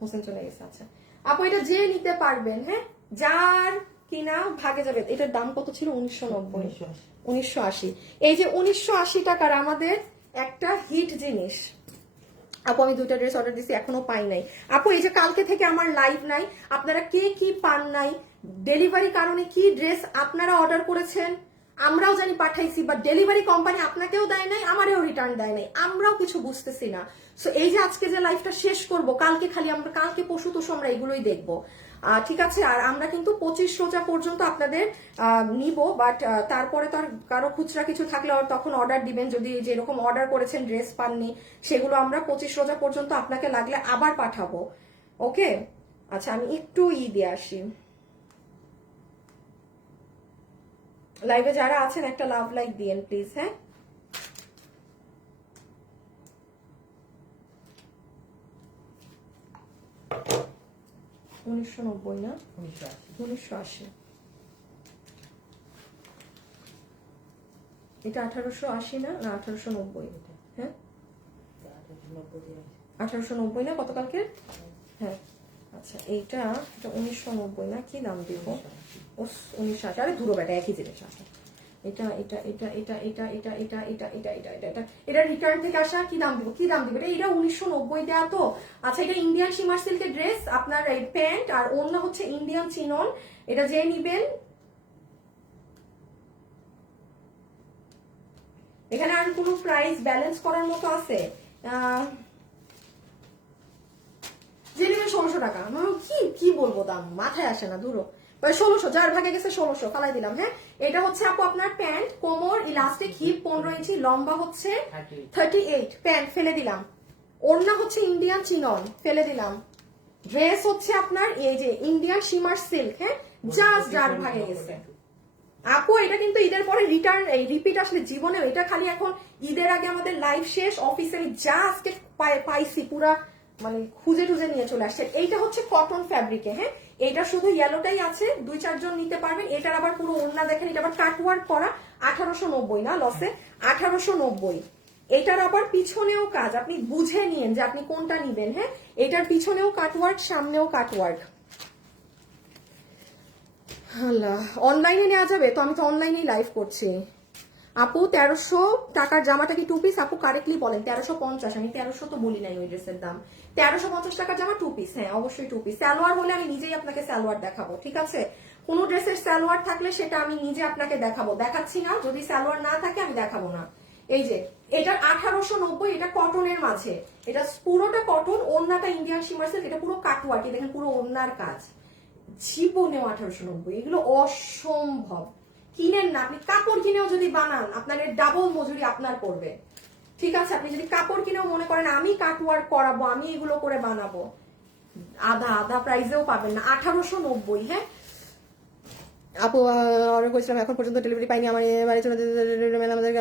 হোসেন চলে গেছে। আচ্ছা আপু এটা যে নিতে পারবেন, হ্যাঁ যার কিনা ভাগে যাবে। এটার দাম কত ছিল? 1990, 1980। এই যে 1980 টাকার আমাদের একটা হিট জিনিস। আপু আমি 2টা ড্রেস অর্ডার দিছি, এখনো পাই নাই। আপু এই যে কালকে থেকে আমার লাইভ নাই, আপনারা কে কি পান নাই, ডেলিভারি কারণে কি ড্রেস আপনারা অর্ডার করেছেন আমরাও জানি পাঠাইছি, বা ডেলিভারি কোম্পানি আপনাকেও দেয় নাই, আমারও রিটার্ন দেয় নাই, আমরাও কিছু বুঝতেছি না। সো এই যে আজকে যে লাইভটা শেষ করব, কালকে খালি আমরা কালকে পশু টসু আমরা এগুলোই দেখবো, ঠিক আছে? আর আমরা কিন্তু 25 রোজা পর্যন্ত আপনাদের নিব, বাট তারপরে তো আর কারো খুচরা কিছু থাকলে তখন অর্ডার দিবেন। যদি যেরকম অর্ডার করেছেন ড্রেস পাননি, সেগুলো আমরা 25 রোজা পর্যন্ত আপনাকে লাগলে আবার পাঠাবো। ওকে আচ্ছা আমি একটু দিয়ে আসি। লাইভে যারা আছেন একটা লাভ লাইক দিয়েন প্লিজ। হ্যাঁ, $1990 না, 1980। এটা 1880 না, না 1890? হ্যাঁ 1890 না গতকালকে? হ্যাঁ আচ্ছা, এইটা 1990 না, কি দাম দিব? 1980। আরে ধুরো বেটা, একই জিনিস। আসা এটা এটা এটা এটা এটা এটা এটা এটা এটা এটা এটা এটা এটা রিটার্ন থেকে আসা। কি দাম দিব, কি দাম দিব? এটা 1990 দেয়া তো। আচ্ছা, এটা ইন্ডিয়ান শিমার সিল্কের ড্রেস, আপনার এই প্যান্ট আর ওড়না হচ্ছে ইন্ডিয়ান চিনন। এটা যে নিবেন, এখানে আর কোনো প্রাইস ব্যালেন্স করার মতো আছে? যে নেবেন 1600 টাকা। কি কি বলবো, দাম মাথায় আসে না, ধুরো। 1600, যার ভাগে গেছে 1600 ফালাই দিলাম। হ্যাঁ, এটা হচ্ছে আপু আপনার প্যান্ট, কোমর ইলাস্টিক, হিপ 15 ইঞ্চি, লম্বা হচ্ছে 38, প্যান্ট ফেলে দিলাম। ওড়না হচ্ছে ইন্ডিয়ান চিনন, ফেলে দিলাম। ড্রেস হচ্ছে আপনার এই যে ইন্ডিয়ান শিমার সিল্ক। হ্যাঁ, জাস্ট যার ভাগে গেছে। আপু এটা কিন্তু ঈদের পরে রিটার্ন, এই রিপিট আসলে জীবনে, এটা খালি এখন ঈদের আগে আমাদের লাইভ শেষ, অফিসে আমি যা আজকে পাইছি পুরা মানে খুঁজে টুজে নিয়ে চলে আসছে। এইটা হচ্ছে কটন ফ্যাব্রিকে। হ্যাঁ, এটা শুধু ইয়েলোটাই আছে, 2-4 জন নিতে পারবেন। এটার আবার পুরো ওড়না দেখেন, এটা আবার কাটওয়ার্ক করা। 1890 না লসে, 1890। এটার আবার পিছনেও কাজ, আপনি বুঝে নিয়েন যে আপনি কোনটা নিবেন। হ্যাঁ, এটার পিছনেও কাটওয়ার্ক, সামনেও কাটওয়ার্ক। আল্লাহ, অনলাইনে নেওয়া যাবে তো? আমি তো অনলাইনেই লাইভ করছি। আপু 1300 টাকার জামাটা কি 2 পিস? আপু কারেক্টলি বলেন। 1350, আমি 1300 তো বলি নাই ওই ড্রেসের দাম। 1350 টাকার জামা 2 পিস। হ্যাঁ অবশ্যই 2 পিস। সালোয়ার হলে আমি নিজেই আপনাকে সালোয়ার দেখাবো, ঠিক আছে? কোন ড্রেসের সালোয়ার থাকলে সেটা আমি নিজে আপনাকে দেখাবো, দেখাচ্ছি না। যদি সালোয়ার না থাকে আমি দেখাবো না। এই যে এটা 1890, এটা কটনের মাঝে, এটা পুরোটা কটন, ওড়নাটা ইন্ডিয়ান শিমার সিল্ক, এটা পুরো কাটওয়ার্ক, দেখেন পুরো ওড়নার কাজ। জীবনেও 1890, এগুলো অসম্ভব। কিনেন না, আপনি কাপড় কিনেও যদি বানান আপনার ডাবল মজুরি আপনার পড়বে, ঠিক আছে? আপনি যদি কাপড় কিনেও মনে করেন আমি কাটওয়ার্ক করাবো, আমি এগুলো করে বানাবো, আধা আধা প্রাইসেও পাবেন না। 1890। হ্যাঁ আপু অর্ডার করেছিলাম, এখন পর্যন্ত ডেলিভারি পাইনি, আমার বাড়ি চলে আমাদের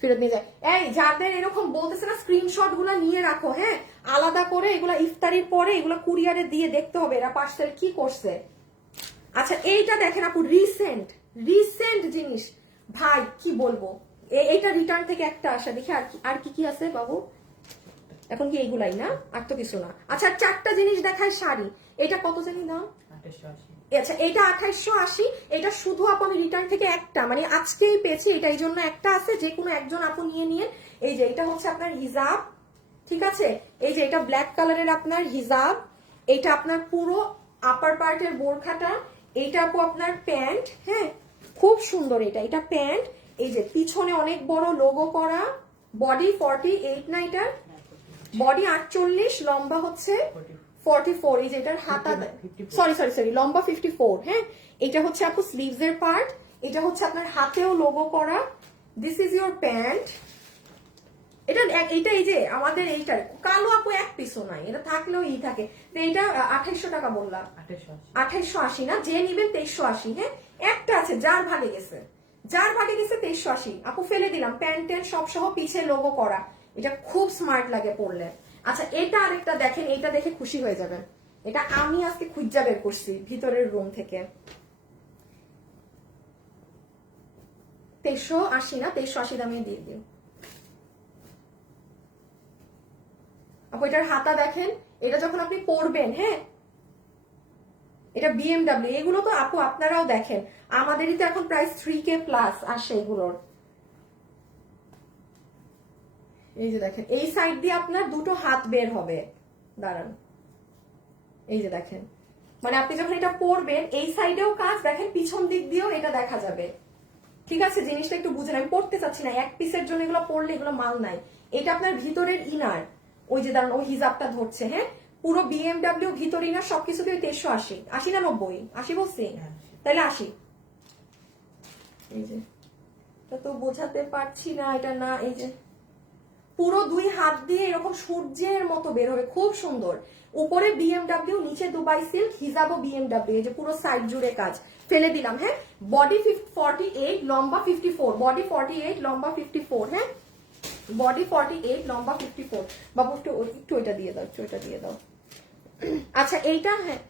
ফেরত নিয়ে যায়। এই যাদের এরকম বলতেছে না, স্ক্রিনশট গুলো নিয়ে রাখো। হ্যাঁ, আলাদা করে এগুলা ইফতারির পরে এগুলা কুরিয়ারে দিয়ে দেখতে হবে এরা পার্সেল কি করছে। আচ্ছা, এইটা দেখেন আপু, রিসেন্ট জিনিস, ভাই কি বলবো। এইটা রিটার্ন থেকে একটা আসা, দেখি আর কি কি আছে বাবু। এখন কি এইগুলাই না, আর তো কিছু না। আচ্ছা, 4টা জিনিস দেখায় শাড়ি। এটা কত জানি দাম? 2880। আচ্ছা, এটা 2880। এটা শুধু আপু আমি রিটার্ন থেকে একটা, মানে আজকেই পেয়েছি, এটা এই জন্য একটা আছে, যে কোনো একজন আপু নিয়ে নিয়ে। এই যে এটা হচ্ছে আপনার হিজাব, ঠিক আছে? এই যে এটা ব্ল্যাক কালারের আপনার হিজাব, এটা আপনার পুরো আপার পার্টের বোরখাটা, এইটা আপু আপনার প্যান্ট। হ্যাঁ, খুব সুন্দর। এটা প্যান্ট, এই যে পিছনে অনেক বড় লোগো করা, বডি 48 না, এটার বডি 48, লম্বা হচ্ছে 44। এই যে এটার হাতা, সরি লম্বা 54। হ্যাঁ, এটা হচ্ছে আপু স্লিভস এর পার্ট, এটা হচ্ছে আপনার হাতেও লোগো করা। This is your pant. এটা এই যে আমাদের এইটার কালো আপু এক পিসও নাই, এটা থাকলেও ই থাকে। এটা 2800 টাকা বললাম, 2880 না, যে নিবেন 2380। হ্যাঁ, একটা আছে যার ভাগে গেছে, 2380। আপু ফেলে দিলাম, প্যান্টের সব সহ পিছে লোগো করা, এটা খুব স্মার্ট লাগে পরলে। আচ্ছা, এটা আরেকটা দেখেন, এটা দেখে খুশি হয়ে যাবেন। এটা আমি আজকে খুঁজা বের করছি ভিতরের রুম থেকে। 2380 না, 2380 দামে দিয়ে দিও আপু। এটার হাতা দেখেন, এটা যখন আপনি পরবেন, হ্যাঁ, এটা BMW, এগুলো তো আপু আপনারাও দেখেন, আমাদেরই তো এখন প্রাইস 3K প্লাস আসে এগুলোর। এই যে দেখেন, এই সাইড দিয়ে আপনার দুটো হাত বের হবে, দাঁড়ান, এই যে দেখেন, মানে আপনি যখন এটা পরবেন এই সাইডেও কাজ, দেখেন পিছন দিক দিয়েও এটা দেখা যাবে, ঠিক আছে? জিনিসটা একটু বুঝেন, আমি পড়তে চাচ্ছি না, এক পিসের জন্য এগুলো পড়লে এগুলো মাল নাই। এটা আপনার ভিতরের ইনার, ওই যে দাঁড়ান, ওই হিজাবটা ধরছে। হ্যাঁ, পুরো BMW ভিতর ইনার সবকিছুতে 2380, 80 না 90? 80 বলছি, তাহলে 80। এই যে এটা তো বোঝাতে পারছি না, এটা না, এই যে পুরো 2 হাত দিয়ে এরকম সূর্যের মতো বের হবে, খুব সুন্দর। উপরে বিএমডব্লিউ, নিচে দুবাই সিল্ক, হিজাবও বিএমডব্লিউ, এই যে পুরো সাইড জুড়ে কাজ। ফেলে দিলাম, হ্যাঁ। বডি 48, লম্বা 54, বডি 48, লম্বা 54, হ্যাঁ। বডি 48, লম্বা 54। বাবু একটু ওইটা দিয়ে দাও, একটু ওইটা দিয়ে দাও। আচ্ছা এইটা, হ্যাঁ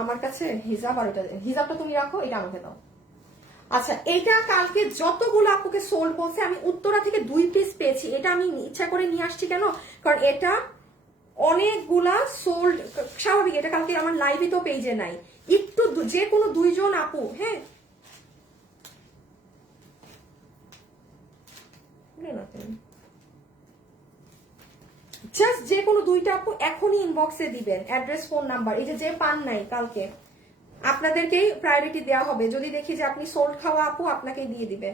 আমার কাছে হিজাব, আর ওইটা হিজাবটা তুমি রাখো, এটা আমাকে দাও। আচ্ছা এইটা কালকে যতগুলো আপুকে সোল্ড বলছে, আমি উত্তরা থেকে 2 পিস পেয়েছি। এটা আমি ইচ্ছা করে নিয়ে আসছি, কেন? কারণ এটা অনেকগুলা সোল্ড, স্বাভাবিক। এটা কালকে আমার লাইভে তো পেজে নাই। একটু যে কোনো 2 জন আপু, হ্যাঁ জাস্ট যে কোনো 2টা আপু এখনই ইনবক্সে দিবেন অ্যাড্রেস, ফোন নাম্বার। এই যে পান নাই কালকে, আপনাদেরকেই প্রায়োরিটি দেওয়া হবে। যদি দেখি যে আপনি সোল্ড খাওয়া আপু, আপনাকেই দিয়ে দিবে।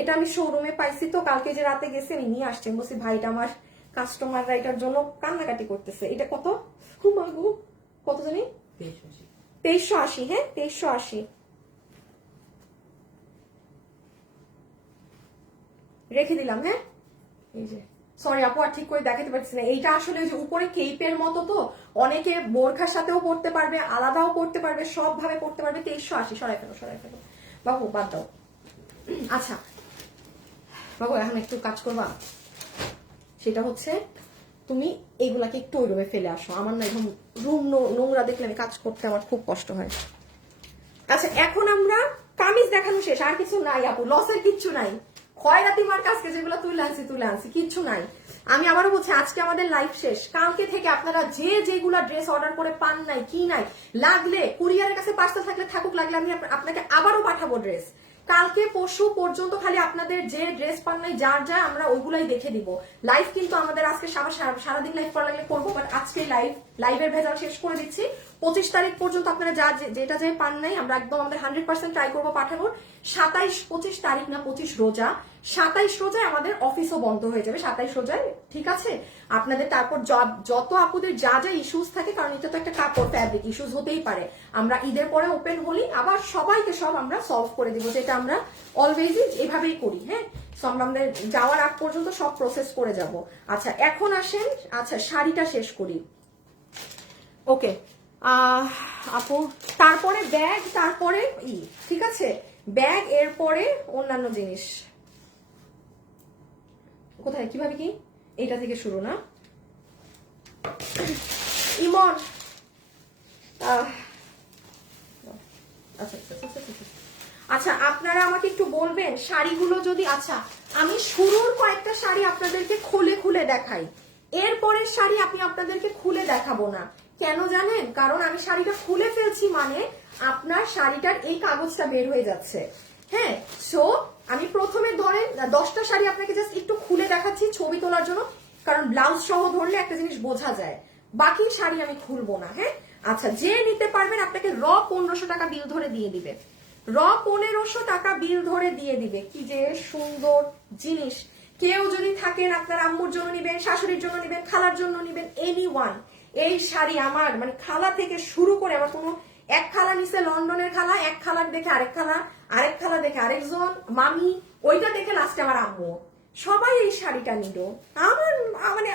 এটা আমি শোরুমে পাইছি তো, কালকে যে রাতে গেছে আমি নিয়ে আসছি। বলছি ভাইটা আমার কাস্টমাররা এটার জন্য কান্নাকাটি করতেছে। এটা কত মাগু, কত জানি 2380, হ্যাঁ 2380 রেখে দিলাম, হ্যাঁ। এই যে সরি আপু, আর ঠিক করে দেখাতে পারছি না। এইটা আসলে ওই যে উপরে কেপের মতো তো, অনেকে বোরখার সাথেও পড়তে পারবে, আলাদাও পড়তে পারবে, সব ভাবে পড়তে পারবে। 2380, সরাই ফেলো, সরাই ফেলো বাবু, বাদ দাও। আচ্ছা বাবু, এখন একটু কাজ করবা, সেটা হচ্ছে তুমি এইগুলাকে একটু ওই রুমে ফেলে আসো। আমার না এখন রুম নোংরা দেখলে আমি কাজ করতে আমার খুব কষ্ট হয়। আচ্ছা এখন আমরা কামিজ দেখানো শেষ, আর কিছু নাই আপু, লসের কিচ্ছু নাই। খয়রাতি মার কাজকে যেগুলো তুলে আনছি, কিচ্ছু নাই। আমি আবারও বলছি, আজকে আমাদের লাইভ শেষ। কালকে থেকে আপনারা যেগুলা ড্রেস অর্ডার করে পান নাই, কি নাই, লাগলে কুরিয়ারের কাছে পার্সেল থাকলে থাকুক, লাগলে আমি আপনাকে আবারও পাঠাবো ড্রেস। কালকে পরশু পর্যন্ত খালি আপনাদের যে ড্রেস পান নাই, যার যা, আমরা ওইগুলাই দেখে দিব। লাইভ কিন্তু আমাদের আজকে সারাদিন লাইভ করা লাগলে করবো, বাট আজকে লাইভের ভেজাল শেষ করে দিচ্ছি। 25 তারিখ পর্যন্ত আপনারা যেটা যে পান নাই, আমরা একদম আমাদের 100% ট্রাই করবো পাঠানোর। 25 তারিখ না, 25 রোজা, 27 রোজায় আমাদের অফিসও বন্ধ হয়ে যাবে। 27 রোজায়, ঠিক আছে। আপনাদের তারপর যত আপুদের যা ইস্যুস থাকে, কারণ এটা তো একটা কাপড়, ফ্যাব্রিক, ইস্যুস হতেই পারে। আমরা ঈদের পরে ওপেন হলি আবার সবাইকে সব আমরা সলভ করে দিব, যেটা আমরা অলওয়েজই এভাবেই করি, হ্যাঁ। আমাদের যাওয়ার আগ পর্যন্ত সব প্রসেস করে যাব। আচ্ছা এখন আসেন, আচ্ছা শাড়িটা শেষ করি। ওকে আপু, তারপরে ব্যাগ, তারপরে ঠিক আছে, ব্যাগ, এরপরে অন্যান্য জিনিস। কোথায়, কিভাবে, কি এইটা থেকে শুরু না? ইমন আচ্ছা আপনারা আমাকে একটু বলবেন শাড়িগুলো যদি, আচ্ছা আমি শুরুর কয়েকটা শাড়ি আপনাদেরকে খুলে দেখাই, এরপরের শাড়ি আমি আপনাদেরকে খুলে দেখাবো না। কেন জানেন? কারণ আমি শাড়িটা খুলে ফেলছি মানে আপনার শাড়িটার এই কাগজটা বের হয়ে যাচ্ছে, হ্যাঁ। সো আমি প্রথমে ধরেন 10টা শাড়ি আপনাকে জাস্ট একটু খুলে দেখাচ্ছি ছবি তোলার জন্য, কারণ ব্লাউজ সহ ধরলে একটা জিনিস বোঝা যায়। বাকি শাড়ি আমি খুলবো না, হ্যাঁ। আচ্ছা যে নিতে পারবেন আপনাকে র 1500 টাকা বিল ধরে দিয়ে দিবে, র 1500 টাকা বিল ধরে দিয়ে দিবে। কি যে সুন্দর জিনিস। কেউ যদি থাকেন, আপনার আম্মুর জন্য নিবেন, শাশুড়ির জন্য নিবেন, খালার জন্য নিবেন, এনিওয়ান, এই শাড়ি আমার মানে খালা থেকে শুরু করে, আমার কোনো এক খালা নিচে লন্ডনের খালা, এক খালার দেখে আরেক খালা, আরেক খালা দেখে আরেকজন মামি, ওইটা দেখে লাস্টে আমার আম্মু, সবাই এই শাড়িটা নিল। আমার মানে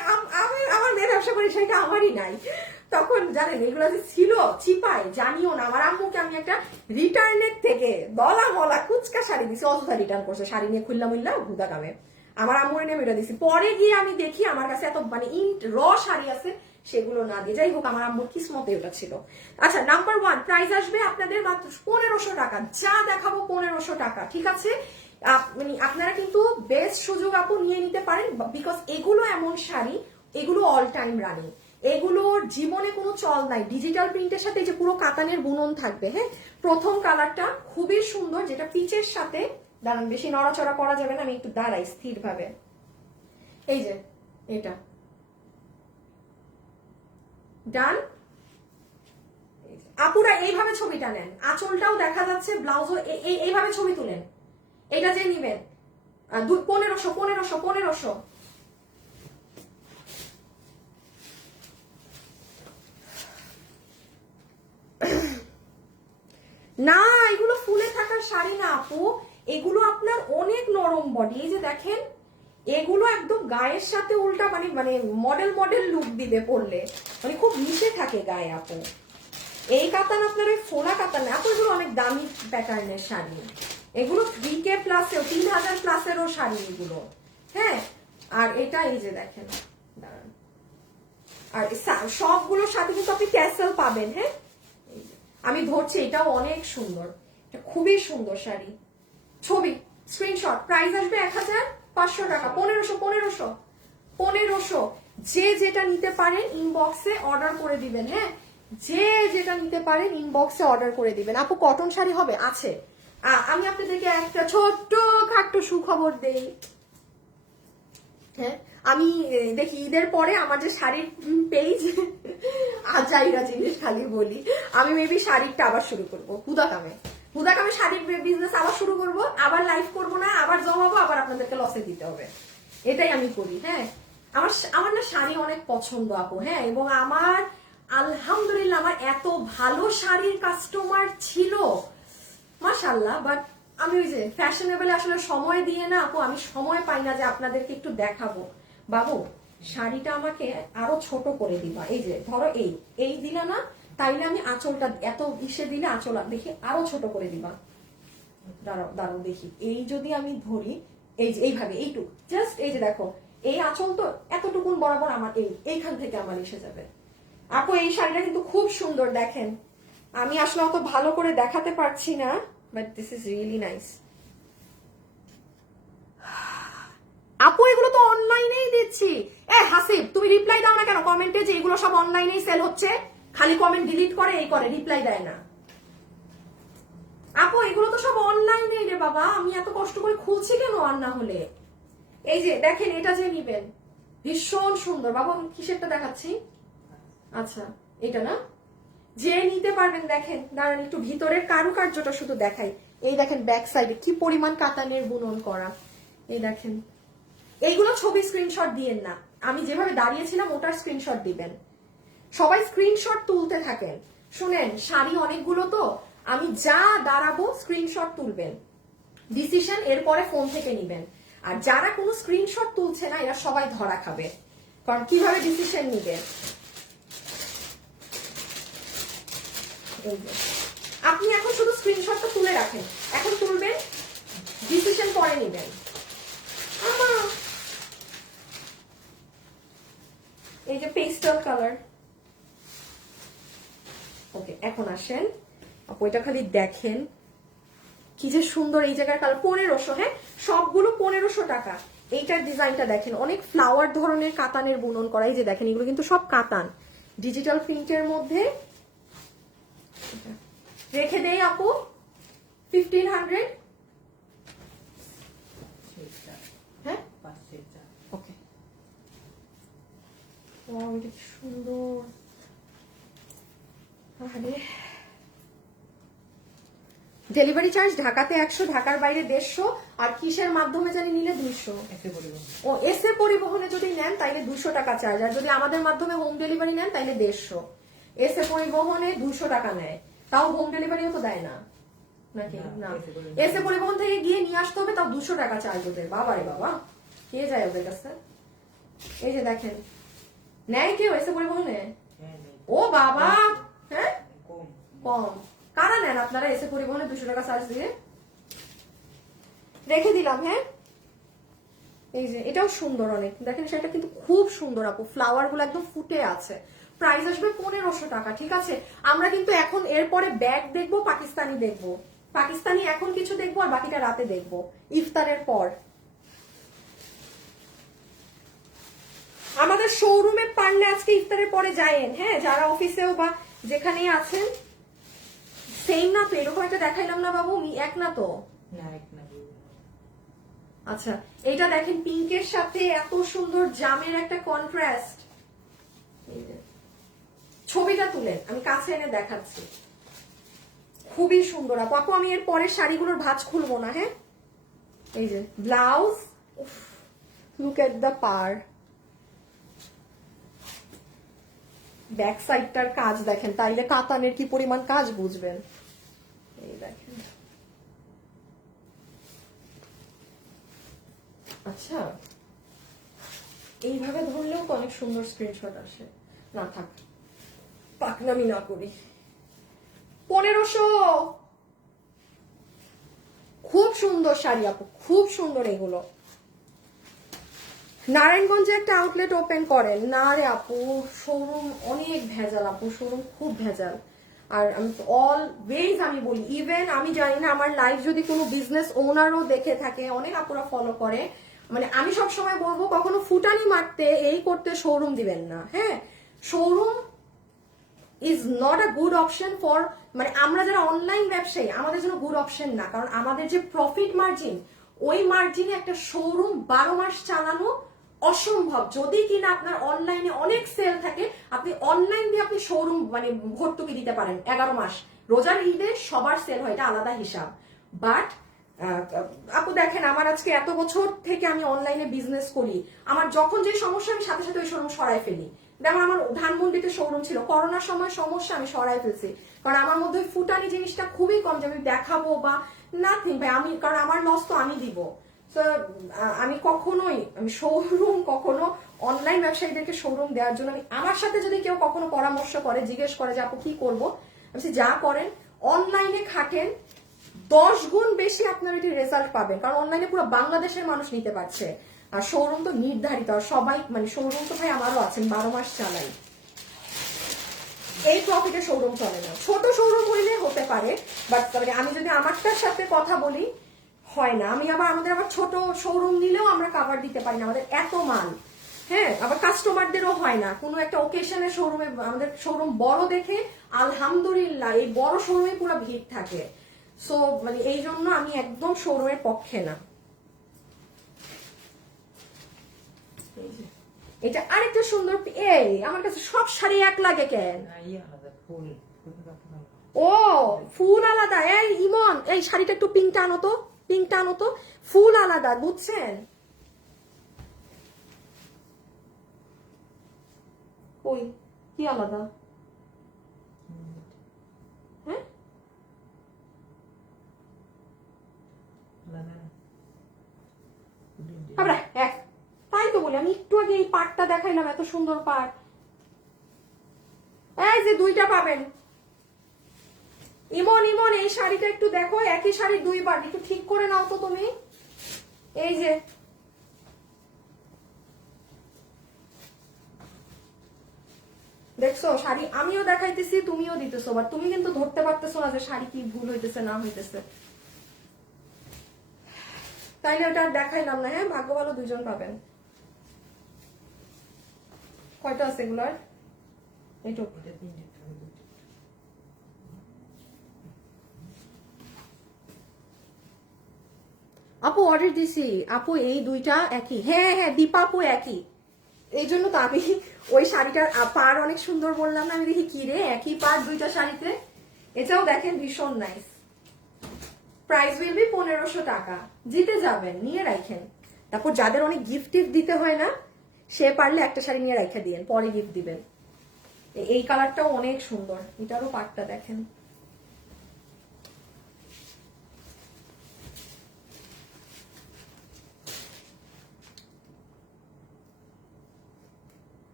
আমার মেয়ের ব্যবসা করে শাড়িটা আমারই নাই। তখন জানেন এগুলো যে ছিল চিপায়, জানিও না। আমার আম্মুকে আমি একটা রিটার্নের থেকে দলা মলা কুচকা শাড়ি দিছি, অযথা রিটার্ন করছে, শাড়ি নিয়ে খুললা মুল্লা ঘুদা কামে। আমার আম্মুর নিয়ে আমি এটা দিছি। পরে গিয়ে আমি দেখি আমার কাছে এত মানে র শাড়ি আছে, সেগুলো না দিয়ে, যাই হোক আমার আম্মুর কিসমতে ওটা ছিল। আচ্ছা নাম্বার 1 প্রাইস আসবে আপনাদের মাত্র 1500 টাকা, যা দেখাবো 1500 টাকা, ঠিক আছে। মানে আপনারা কিন্তু বেস্ট সুযোগ আপু নিয়ে নিতে পারেন, বিকজ এগুলো এমন শাড়ি, এগুলো অল টাইম রানিং, এগুলোর জীবনে কোনো চল নাই। ডিজিটাল প্রিন্টের সাথে যে পুরো কাতানের বুনন থাকবে, হ্যাঁ। প্রথম কালারটা খুবই সুন্দর, যেটা পিচের সাথে, দাঁড়ান বেশি নড়াচড়া করা যাবে না, আমি একটু দাঁড়াই স্থির ভাবে। এই যে এটা ডান। আপুরা এইভাবে ছবিটা নেন, আঁচলটাও দেখা যাচ্ছে, ব্লাউজও এইভাবে ছবি তুলেন। এটা যে নিবেন 1500 না, এগুলো ফুলে থাকার শাড়ি না আপু, এগুলো আপনার অনেক নরম বডি। এই যে দেখেন, এগুলো একদম গায়ের সাথে উল্টা মানে মানে মডেল মডেল লুক দিবে পরলে, মানে খুব মিশে থাকে গায়ে আপু। এই কাতান আপনার ওই ফোলা কাতান, আপু এগুলো অনেক দামি প্যাটার্নের শাড়ি, এগুলো 3K প্লাসেও 3000 প্লাসেরও শাড়ি এগুলো, হ্যাঁ। আর এটা এই যে দেখেন, দাঁড়ান, আর সবগুলোর সাথে কিন্তু আপনি ট্যাসেল পাবেন, হ্যাঁ। আমি ধরছি, এটাও অনেক সুন্দর, এটা খুবই সুন্দর শাড়ি। ছবি স্ক্রিনশট, প্রাইস আসবে 1500 টাকা, 1500 যে যেটা নিতে পারেন ইনবক্সে অর্ডার করে দিবেন, হ্যাঁ। যে যেটা নিতে পারেন ইনবক্সে অর্ডার করে দিবেন। আপু কটন শাড়ি হবে? আছে। আমি আপনাদেরকে একটা ছোট্ট খাট্ট সুখবর দেই, হ্যাঁ। আমি দেখি ঈদের পরে আমার যে শাড়ির পেজ, আজাইরা জিনিস খালি বলি, আমি মেবি শাড়িরটা আবার শুরু করবো, হুদাকামে শাড়ির বিজনেস আবার শুরু করব, আবার লাইভ করবো না, আবার জমাবো, আবার আপনাদেরকে লসে দিতে হবে, এটাই আমি করি, হ্যাঁ। আমার না শাড়ি অনেক পছন্দ আপু, হ্যাঁ। এবং আমার আলহামদুলিল্লাহ আমার এত ভালো শাড়ির কাস্টমার ছিল, মাশাআল্লাহ। বাট আমি ওই যে ফ্যাশনেবল আসলে সময় দিয়ে না আপু, আমি সময় পাই না যে আপনাদেরকে একটু দেখাবো। বাবু শাড়িটা আমাকে আরো ছোট করে দিবা, এই যে ধরো এই দিলা না, তাইলে আমি আঁচলটা এত ইসে দিলে আঁচল দেখি আরো ছোট করে দিবা। দাঁড়াও দেখি, এই যদি আমি ধরি, এই যে এইভাবে এইটুক জাস্ট, এই যে দেখো এই আঁচল তো এতটুকুন বরাবর আমার এইখান থেকে আমার এসে যাবে। আপু এই শাড়িটা কিন্তু খুব সুন্দর, দেখেন আমি আসলে অত ভালো করে দেখাতে পারছি না, but this is really nice. আপু এগুলো তো অনলাইনেই দিচ্ছি। হাসিব তুমি রিপ্লাই দাও না কেন কমেন্টে যে এগুলো সব অনলাইনেই সেল হচ্ছে? খালি কমেন্ট ডিলিট করে এই করে, রিপ্লাই দেয় না। আপু এগুলো তো সব অনলাইনেই রে বাবা, আমি এত কষ্ট করে খুলছি কেন? আর না হলে এই যে দেখেন, এটা যে নিবেন ভীষণ সুন্দর। বাবা আমি কিসেরটা দেখাচ্ছি, আচ্ছা এটা না, যে নিতে পারবেন। দেখেন দাঁড়ান একটু ভিতরের কারুকার্যটা শুধু দেখাই, এই দেখেন ব্যাক সাইডে কি পরিমাণ কাতানের বুনন করা, এই দেখেন। এইগুলো ছবি স্ক্রিনশট দিয়েন না, আমি যেভাবে দাঁড়িয়েছিলাম ওটার স্ক্রিনশট দিবেন। সবাই স্ক্রিনশট তুলতে থাকেন। শুনেন শাড়ি অনেকগুলো তো, আমি যা দাঁড়াবো স্ক্রিনশট তুলবেন, ডিসিশন এরপরে ফোন থেকে নিবেন। আর যারা কোনো স্ক্রিনশট তুলছে না এরা সবাই ধরা খাবে, কারণ কিভাবে ডিসিশন নিবে। আপনি এখন শুধু স্ক্রিনশটটা তুলে রাখেন, এখন তুলবেন, ডিসিশন পরে নিবেন। এই যে পেস্টাল কালার, ওকে এখন আসেন আপু, এটা খালি দেখেন কি যে সুন্দর এই জায়গার কালার। 1500, হ্যাঁ সবগুলো 1500 টাকা। এইটার ডিজাইনটা দেখেন, অনেক ফ্লাওয়ার ধরনের কাতানের বুনন করা, এই যে দেখেন এগুলো কিন্তু সব কাতান, ডিজিটাল প্রিন্টের মধ্যে। রেখে দেই আপু 1500, হ্যাঁ ওকে। এটা কি সুন্দর, ডেলিভারি চার্জ ঢাকাতে 100, ঢাকার বাইরে 150, আর কিসের মাধ্যমে জানি নিলে 200। ও এসে পরিবহনে যদি নেন তাইলে 200 টাকা চার্জ, আর যদি আমাদের মাধ্যমে হোম ডেলিভারি নেন তাইলে 150। এসে পরিবহনে 200 টাকা নেয়, তাও হোম ডেলিভারিও তো দেয় না নাকি? না, এসে পরিবহন থেকে গিয়ে নিয়ে আসতে হবে, তাও 200 টাকা চার্জ ওদের। বাবা রে বাবা, কে যায় ওদের কাছে? এই যে দেখেন, নেয় কেউ এসে পরিবহনে? ও বাবা, হ্যাঁ কম। কারা নেন আপনারা এসে পরিবহনে 200 টাকা চার্জ দিয়ে? রেখে দিলাম, হ্যাঁ। এই যে এটাও সুন্দর অনেক, দেখেন সেটা কিন্তু খুব সুন্দর আপু, ফ্লাওয়ার গুলো একদম ফুটে আছে। প্রাইস আসবে 1500 টাকা, ঠিক আছে। আমরা কিন্তু এখন এরপরে ব্যাগ দেখবো, পাকিস্তানি দেখবো, পাকিস্তানি এখন কিছু দেখবো আর বাকিটা রাতে দেখবো ইফতারের পর। আমাদের শোরুমে পারলে আজকে ইফতারের পরে যায়েন, হ্যাঁ যারা অফিসেও বা যেখানেই আছেন। সেম না তো, এরকম একটা দেখাইলাম না বাবু, এক না তো? আচ্ছা এইটা দেখেন পিঙ্কের সাথে এত সুন্দর জামের একটা কন্ট্রাস্ট। ছবিটা তুলেন, আমি কাছে এনে দেখাচ্ছি, খুবই সুন্দর আপু। আপু আমি এর পরের শাড়িগুলোর ভাঁজ খুলবো না, হ্যাঁ। এই যে ব্লাউজ, লুক এট দ্য পার, ব্যাক সাইডটার কাজ দেখেন, তাইলে কাতানের কি পরিমাণ কাজ বুঝবেন। এই দেখেন, আচ্ছা এইভাবে ধরলেও তো অনেক সুন্দর স্ক্রিনশট আসে। না থাক, পাকনামি না করি। 1500, খুব সুন্দর শাড়ি আপু, খুব সুন্দর এগুলো। নারায়ণগঞ্জে একটা আউটলেট ওপেন করেন না রে আপু, শোরুম অনেক ভেজাল আপু, শোরুম খুব ভেজাল। আর আমি অলওয়েজ আমি বলি, ইভেন আমি জানি না আমার লাইভ যদি কোনো বিজনেস ওনারও দেখে থাকে, অনেক আপুরা ফলো করে, মানে আমি সবসময় বলবো কখনো ফুটানি মারতে এই করতে শোরুম দিবেন না। হ্যাঁ, showroom is not a good option for, মানে আমরা যারা অনলাইন ব্যবসায়ী আমাদের জন্য গুড অপশন না, কারণ আমাদের যে প্রফিট মার্জিন, ওই মার্জিনে একটা শোরুম 12 মাস চালানো অসম্ভব। যদি কিনা আপনার অনলাইনে অনেক সেল থাকে, আপনি অনলাইন দিয়ে আপনি শোরুম মানে ভর্তুকি দিতে পারেন 11 মাস। রোজার ঈদে সবার সেল হয়, এটা আলাদা হিসাব। বাট আপু দেখেন, আমার আজকে এত বছর থেকে আমি অনলাইনে বিজনেস করি, আমার যখন যে সমস্যা আমি সাথে সাথে ওই শোরুম সরাই ফেলি। যেমন আমার ধানমন্ডিতে শোরুম ছিল, করোনার সময় সমস্যা আমি সরাই ফেলছি, কারণ আমার মধ্যে ফুটানি জিনিসটা খুবই কম যে আমি দেখাবো বা নাথিং ভাই, আমি কারণ আমার লস তো আমি দিব। তো আমি কখনোই আমি শোরুম কখনো অনলাইন ব্যবসায়ীদেরকে শোরুম দেওয়ার জন্য, আমি আমার সাথে যদি কেউ কখনো পরামর্শ করে, জিজ্ঞেস করে যে আপু কি করবো, আমি যা করেন অনলাইনে খাটেন, 10 গুণ বেশি আপনার এটি রেজাল্ট পাবেন, কারণ অনলাইনে পুরো বাংলাদেশের মানুষ নিতে পারছে। আর শোরুম তো নির্ধারিত, আর সবাই মানে শোরুম তো ভাই আমারও আছেন, 12 মাস চালাই, এই প্রফিটে শোরুম চলে না। ছোট শোরুম হইলে হতে পারে, বাট আমি যদি আমারটার সাথে কথা বলি, হয় না। আমি আবার আমাদের আবার ছোট শোরুম নিলেও আমরা কাভার দিতে পারি না, আমাদের এত মাল। হ্যাঁ, আবার কাস্টমারদেরও হয় না, কোনো একটা ওকেশনের শোরুমে আমাদের শোরুম বড় দেখে আলহামদুলিল্লাহ এই বড় শোরুমে পুরো ভিড় থাকে। সো মানে এই জন্য আমি একদম শোরুমের পক্ষে না। এটা আরেকটা সুন্দর, এই আমার কাছে সব শাড়ি এক লাগে কেন? ও ফুল আলাদা। এই ইমন, এই শাড়িটা একটু পিঙ্কটা আনো তো, পিঙ্কটা আনো তো, ফুল আলাদা, বুঝছেন? ওই কি আলাদা? হ্যাঁ, তাই তো বলি, আমি একটু আগে এই পাটটা দেখাইলাম, এত সুন্দর পাট। এই যে দুইটা পাবেন। ইমন ইমন, এই শাড়িটা একটু দেখো, একই শাড়ি দুইবার, একটু ঠিক করে নাও তো তুমি। এই যে দেখছো শাড়ি, আমিও দেখাইতেছি তুমিও দিতেছো, বাট তুমি কিন্তু ধরতে পারতেছো না যে শাড়ি কি ভুল হইতেছে না হইতেছে। তাইলে ওটা দেখাইলাম না। হ্যাঁ, ভাগ্য ভালো দুইজন পাবেন। কয়টা আছে এগুলার? এইটুকু। আপু অর্ডার দিছি আপু, এই দুইটা একই। হ্যাঁ হ্যাঁ, দীপা আপু একই, এই জন্য তো আমি ওই শাড়িটার পার অনেক সুন্দর বললাম না, আমি দেখি কি রে একই পার দুইটা শাড়িতে। এটাও দেখেন ভীষণ নাইস। প্রাইস উইল বি 1500 টাকা। জিতে যাবেন, নিয়ে রাখেন। তারপর যাদের অনেক গিফট টিফট দিতে হয় না, সে পারলে একটা শাড়ি নিয়ে রাখা দিয়েন, পরে গিফট দিবেন। এই কালারটাও অনেক সুন্দর, এটারও পাটটা দেখেন।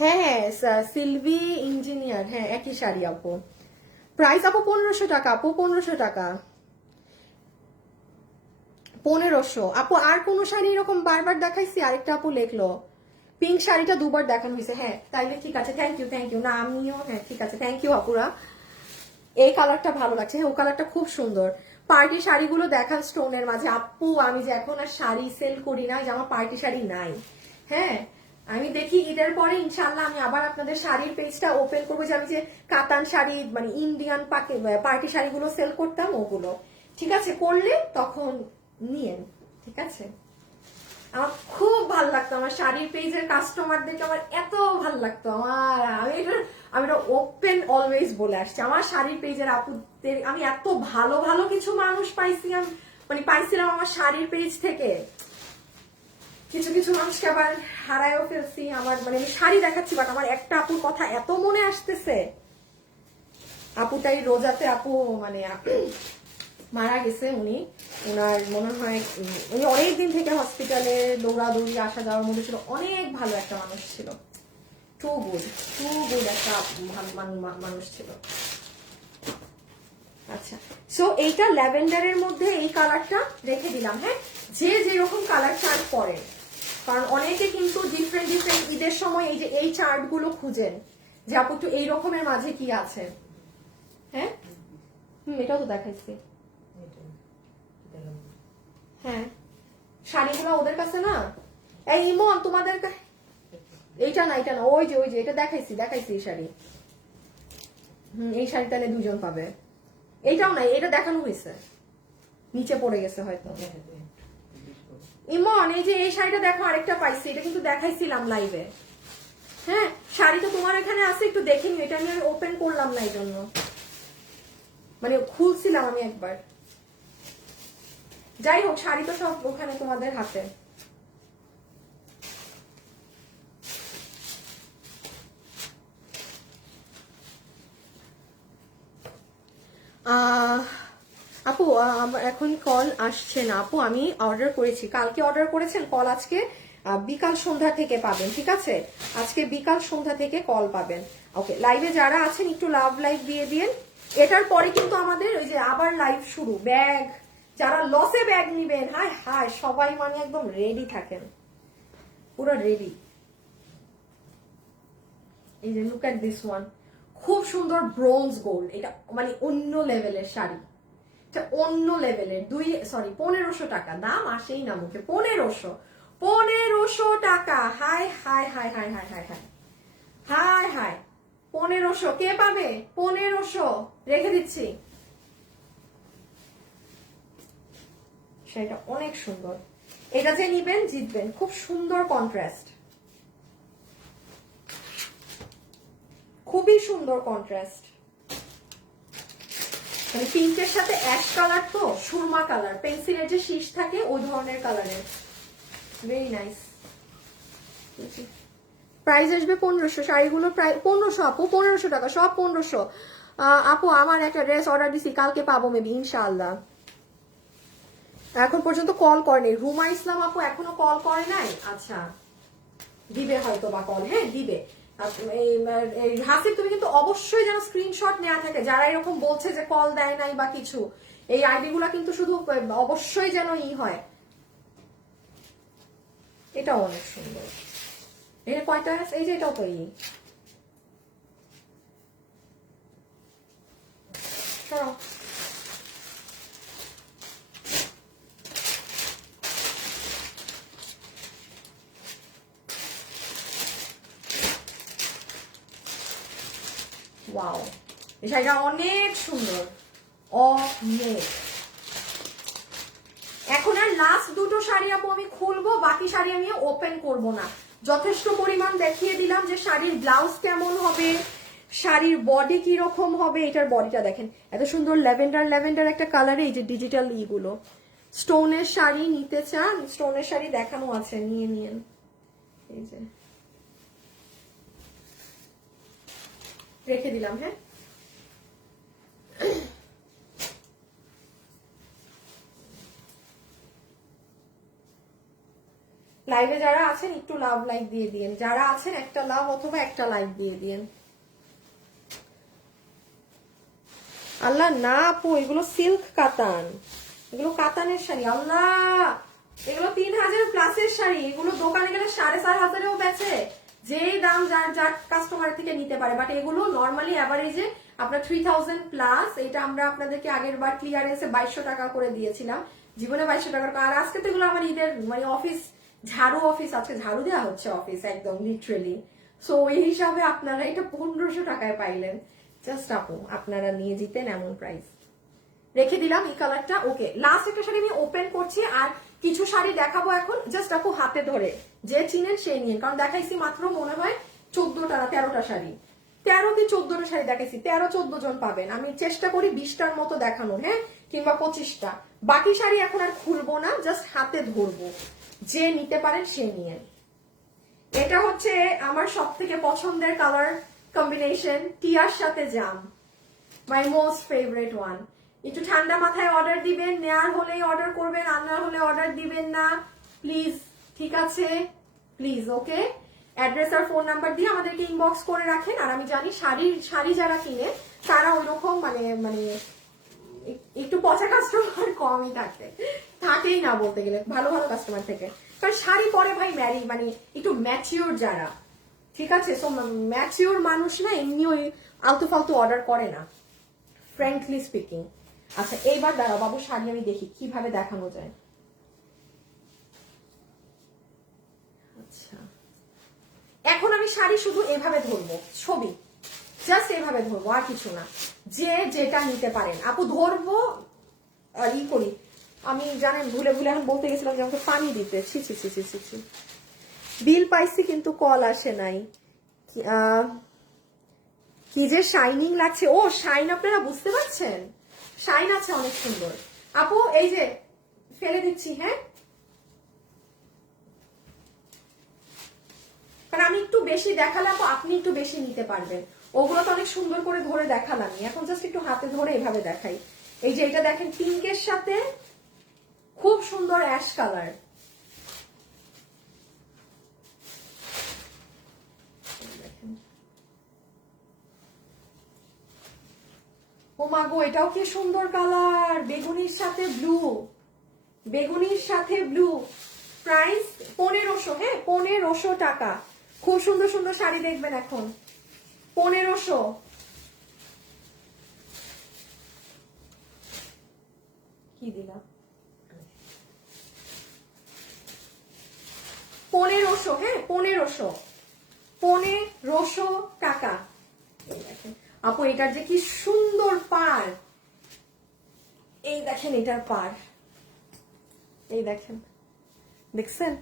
হ্যাঁ হ্যাঁ, সিলভি ইঞ্জিনিয়ার, হ্যাঁ একই শাড়ি আপু। প্রাইস আপু 1500 টাকা আপু, 1500 টাকা, 1500 আপু। আর কোন শাড়ি এরকম বারবার দেখাইছি? আরেকটা আপু লেখলো পিঙ্ক শাড়িটা দুবার দেখানো হয়েছে। হ্যাঁ তাইলে ঠিক আছে, থ্যাংক ইউ থ্যাংক ইউ। না আমিও, হ্যাঁ ঠিক আছে, থ্যাংক ইউ আপুরা। এই কালারটা ভালো লাগছে, হ্যাঁ ও কালারটা খুব সুন্দর। পার্টি শাড়িগুলো দেখান স্টোনের মাঝে। আপু আমি যে এখন আর শাড়ি সেল করি না, যে আমার পার্টি শাড়ি নাই। হ্যাঁ, আমি দেখি ঈদের পরে ইনশাল্লাহ আমি আবার আপনাদের শাড়ির পেজটা ওপেন করবো, যে আমি যে কাতান শাড়ি মানে ইন্ডিয়ান পার্টি শাড়িগুলো সেল করতাম, ওগুলো ঠিক আছে করলে তখন নিয়েন, ঠিক আছে। আমার খুব ভালো লাগতো আমার শাড়ির পেজের কাস্টমারদেরকে, আমার এত ভালো লাগতো। আমি এটা ওপেন অলওয়েজ বলে আসছি, আমার শাড়ির পেজের আপুদের আমি এত ভালো ভালো কিছু মানুষ পাইছিলাম, মানে পাইছিলাম আমার শাড়ির পেজ থেকে। কিছু কিছু মানুষকে আবার হারায়ও ফেলছি। আমার মানে আমি শাড়ি দেখাচ্ছি, বাট আমার একটা আপুর কথা এত মনে আসতেছে, আপুটাই রোজাতে আপু মানে মারা গেছে উনি। ওনার মনে হয় উনি অনেকদিন থেকে হসপিটালে দৌড়াদৌড়ি আসা যাওয়ার মধ্যে ছিল। অনেক ভালো একটা মানুষ ছিল, টু গুড একটা মানুষ ছিল। আচ্ছা, সো এইটা ল্যাভেন্ডারের মধ্যে এই কালারটা রেখে দিলাম। হ্যাঁ, যে যেরকম কালার চার্ট পরে, কারণ অনেকে কিন্তু ডিফারেন্ট ঈদের সময় এই যে এই চার্ট গুলো খুঁজেন যে আপু একটু এই রকমের মাঝে কি আছে। হ্যাঁ, এটাও তো দেখাইছি। হ্যাঁ, শাড়িগুলো ওদের কাছে না। এই ইমন তোমাদের এইটা না, এটা না, ওই যে এটা দেখাইছি এই শাড়ি। এই শাড়ি তাহলে দুজন পাবে। এইটাও নাই, এটা দেখানো হয়েছে, নিচে পড়ে গেছে হয়তো। ইমন এই যে এই শাড়িটা দেখো, আরেকটা পাইছি, এটা কিন্তু দেখাইছিলাম লাইভে। হ্যাঁ, শাড়ি তো তোমার এখানে আছে, একটু দেখে নিও। এটা আমি ওপেন করলাম না এই জন্য, মানে খুলছিলাম আমি একবার। যাই হোক, শাড়ি তো সব ওখানে তোমাদের হাতে। আপু এখন কল আসছে না আপু, আমি অর্ডার করেছি, কালকে অর্ডার করেছেন, কল আজকে বিকাল সন্ধ্যা থেকে পাবেন। ঠিক আছে, আজকে বিকাল সন্ধ্যা থেকে কল পাবেন। ওকে, লাইভে যারা আছেন একটু লাভ লাইভ দিয়ে দিন। এটার পরে কিন্তু আমাদের ওই যে আবার লাইভ শুরু। ব্যাগ, যারা লসে ব্যাগ নিবেন, হায় হায়, সবাই মানে একদম রেডি থাকেন, পুরো রেডি। এই যে লুক এট দিস ওয়ান, খুব সুন্দর ব্রোঞ্জ গোল্ড। এটা মানে অন্য লেভেলের শাড়ি, এটা অন্য লেভেলের। 1500 টাকা দাম, আসেই না মুখে। 1500 টাকা। হায় হায় হায় হায় হায় হায় হায় হায় হায়, 1500 কে পাবে? 1500 রেখে দিচ্ছি। সেটা অনেক সুন্দর, এটা যে নিবেন জিতবেন। খুব সুন্দর কন্ট্রাস্ট, খুবই সুন্দর কন্ট্রাস্ট। মানে পিঙ্কের সাথে অ্যাশ কালার, তো সুরমা কালার, পেন্সিলের যে শীষ থাকে ওই ধরনের কালারের। Very nice. প্রাইস আসবে 1500। শাড়িগুলো প্রায় 1500 আপু, 1500 টাকা সব 1500। আপু আমার একটা ড্রেস অর্ডার দিছি, কালকে পাবো মেবি ইনশাআল্লাহ। এখন পর্যন্ত কল করেনি রুমা ইসলাম আপু, এখনো কল করে নাই। আচ্ছা, দিবে হয়তো বা কল। হ্যাঁ দিবে। হাসিব, তুমি কিন্তু অবশ্যই যেন স্ক্রিনশট নেওয়া থাকে, যারা এরকম বলছে যে কল দেয় নাই বা কিছু। এই আইডি গুলা কিন্তু শুধু অবশ্যই যেন হয়। এটা অনেক সুন্দর। এর কয়টা আছে? এই যে এটাও তো সরো। ওয়াও, এই শাড়িটা অনেক সুন্দর, অনেক। এখন আর লাস্ট দুটো শাড়ি আপু আমি খুলবো, বাকি শাড়ি আমি ওপেন করব না। যথেষ্ট পরিমাণ দেখিয়ে দিলাম যে শাড়ির ব্লাউজ কেমন হবে, শাড়ির বডি কি রকম হবে। এটার বডিটা দেখেন, এত সুন্দর ল্যাভেন্ডার একটা কালারে। এই যে ডিজিটাল ইগুলো, স্টোনের শাড়ি নিতে চান, স্টোনের শাড়ি দেখানো আছে, নিয়ে নিন। এই যে রেখে দিলাম। হ্যাঁ, লাইভে যারা আছেন একটু লাভ লাইক দিয়ে দিন, যারা আছেন একটা লাভ অথবা একটা লাইক দিয়ে দিন। আল্লাহ না আপু, এগুলো সিল্ক কাতান, এগুলো কাতানের শাড়ি। আল্লাহ, এগুলো 3000 প্লাসের শাড়ি। এগুলো দোকানে গেলে 4500-ও বেচে, যে দাম যার কাস্টমার থেকে নিতে পারে। বাট এগুলো নর্মালি অ্যাভারেজে আপনার 3000 প্লাস। এটা আমরা আপনাদেরকে আগের বার ক্লিয়ারেন্সে 2200 টাকা করে দিয়েছিলাম, জীবনে 2200 টাকার। আর আজকে তো এগুলো আমার ঈদের মানে অফিস ঝাড়ু, অফিস আজকে ঝাড়ু দেওয়া হচ্ছে অফিস, একদম লিটারেলি। সো ওই হিসাবে আপনারা এটা 1500 টাকায় পাইলেন। জাস্ট আপু আপনারা নিয়ে জিতেন এমন প্রাইস। রেখে দিলাম এই কালারটা। ওকে, লাস্ট একটা শাড়ি আমি ওপেন করছি, আর কিছু শাড়ি দেখাবো এখন। জাস্ট আপু হাতে ধরে যে চিনেন সেই নিন, কারণ দেখাইছি মাত্র মনে হয় 14টা না 13টা শাড়ি, 13 কি 14টা শাড়ি দেখাইছি। 13-14 জন পাবেন। আমি চেষ্টা করি 20টার মতো দেখানোর, হ্যাঁ, কিংবা 25টা। বাকি শাড়ি এখন আর খুলবো না, জাস্ট হাতে ধরবো, যে নিতে পারেন সে নিয়ে। এটা হচ্ছে আমার সব থেকে পছন্দের কালার কম্বিনেশন, টিয়ার সাথে জাম, মাই মোস্ট ফেভারিট ওয়ান। একটু ঠান্ডা মাথায় অর্ডার দিবেন, নেয়ার হলেই অর্ডার করবেন, আনার হলে অর্ডার দিবেন না প্লিজ, ঠিক আছে? Please, okay? অ্যাড্রেস আর ফোন নাম্বার দিয়ে আমাদেরকে ইনবক্স করে রাখেন। আর আমি জানি শাড়ি যারা কিনে তারা ওইরকম মানে মানে একটু পচা কাস্টমার কমই থাকেই না বলতে গেলে, ভালো ভালো কাস্টমার থেকে। কারণ শাড়ি পরে ভাই মানে একটু ম্যাচিওর যারা, ঠিক আছে? সো ম্যাচিওর মানুষ না এমনি ওই আলতু ফালতু অর্ডার করে না, ফ্র্যাঙ্কলি স্পিকিং। আচ্ছা এইবার দাঁড়াও বাবু, শাড়ি আমি দেখি কিভাবে দেখানো যায়। আচ্ছা এখন আমি শাড়ি শুধু এভাবে ধরবো, ছবি জাস্ট এভাবে ধরবো, আর কিছু না। যে যেটা নিতে পারেন আপু ধরবো আর ই করি। আমি জানেন ভুলে ভুলে এখন বলতে গেছিলাম যে আমাকে পানি দিতে, ছি ছি ছি ছি ছি ছি। বিল পাইছি কিন্তু কল আসে নাই। কি যে শাইনিং লাগছে, ও শাইন আপনারা বুঝতে পারছেন? শাইন আছে অনেক সুন্দর আপু, এই যে ফেলে দিচ্ছি, হ্যাঁ? কারণ আমি একটু বেশি দেখালাম, আপনি একটু বেশি নিতে পারবেন। ওগুলো তো অনেক সুন্দর করে ধরে দেখালাম, এখন জাস্ট একটু হাতে ধরে এভাবে দেখাই। এই যে এটা দেখেন পিঙ্কের সাথে খুব সুন্দর অ্যাশ কালার। ও মা গো, এটাও কি সুন্দর কালার, বেগুনির সাথে ব্লু, বেগুনির সাথে ব্লু। প্রাইস 1500, হ্যাঁ 1500 টাকা। খুব সুন্দর সুন্দর শাড়ি দেখবেন এখন, 1500। কি দিলাম? 1500, হ্যাঁ 1500, 1500 টাকা। এই দেখেন আপু, এটার যে কি সুন্দর পার, এই দেখেন এটার পার, এই দেখেন, দেখছেন?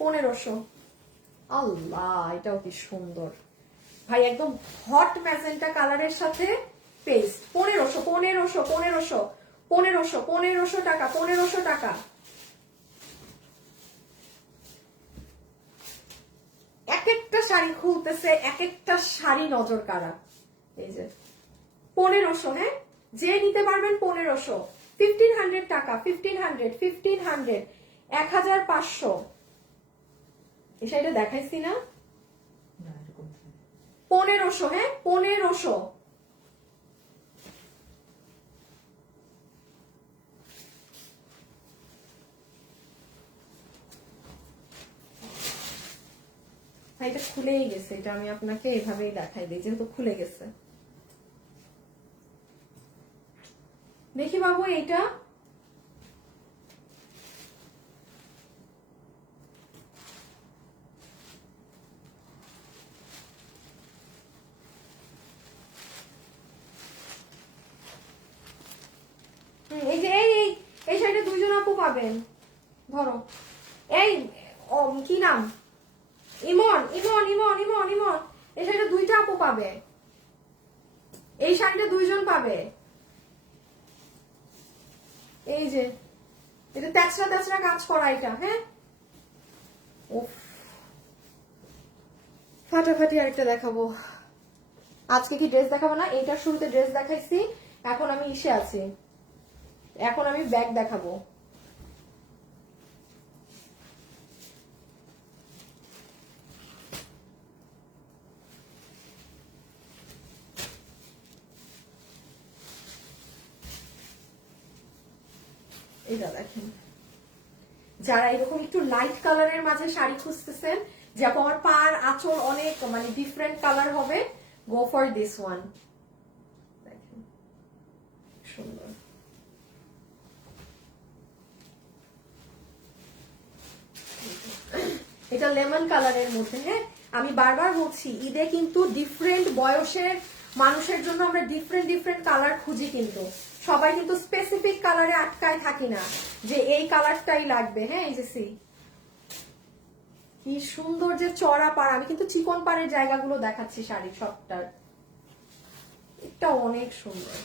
1500। আল্লাহ এটাও কি সুন্দর ভাই, একদম হট ম্যাজেন্টা কালারের সাথে পেস্ট। 1500, 1500, 1500, 1500, 1500 টাকা, 1500 টাকা। এক একটা শাড়ি খুলতেছে, এক একটা শাড়ি নজর কাড়া। এই যে 1500, হ্যাঁ যে নিতে পারবেন 1500। 1500 টাকা, 1500, 1500, 1500। এই শাড়িটা দেখাইছি না? 1500, হ্যাঁ 1500। এটা খুলেই গেছে, এটা আমি আপনাকে এভাবেই দেখাই দিই যেহেতু খুলে গেছে। দেখি বাবু এইটা, এই যে এই শাড়িটা দুইজন আপু পাবেন। ধরো এই কি নাম, ইমন, ইমন, ইমন, ইমন, ইমন। এই শাড়িটা দুইটা আপু পাবে, এই শাড়িটা দুইজন পাবে। এই যে এটা তেচরা তেচরা কাজ করা এটা, হ্যাঁ উফ ফাটাফাটি। আরেকটা দেখাবো, আজকে কি ড্রেস দেখাবো না? এইটার শুরুতে ড্রেস দেখাইছি, এখন আমি ইসে আছি, এখন আমি ব্যাগ দেখাবো। এটা দেখেন, যারা এরকম একটু লাইট কালারের মাঝে শাড়ি খুঁজতেছেন, যে আমার পার আঁচল অনেক মানে ডিফারেন্ট কালার হবে, গো ফর দিস ওয়ান। দেখেন সুন্দর, এটা লেমন কালারের মধ্যে। হ্যাঁ আমি বারবার বলছি, ঈদে কিন্তু ডিফারেন্ট বয়সের মানুষের জন্য আমরা ডিফারেন্ট ডিফারেন্ট কালার খুঁজি, কিন্তু সবাই কিন্তু স্পেসিফিক কালারে আটকায় থাকি না যে এই কালারটাই লাগবে। হ্যাঁ এই যে সি কি সুন্দর যে চড়া পাড়, আমি কিন্তু চিকন পাড়ের জায়গাগুলো দেখাচ্ছি শাড়ি সবটার। এটা অনেক সুন্দর,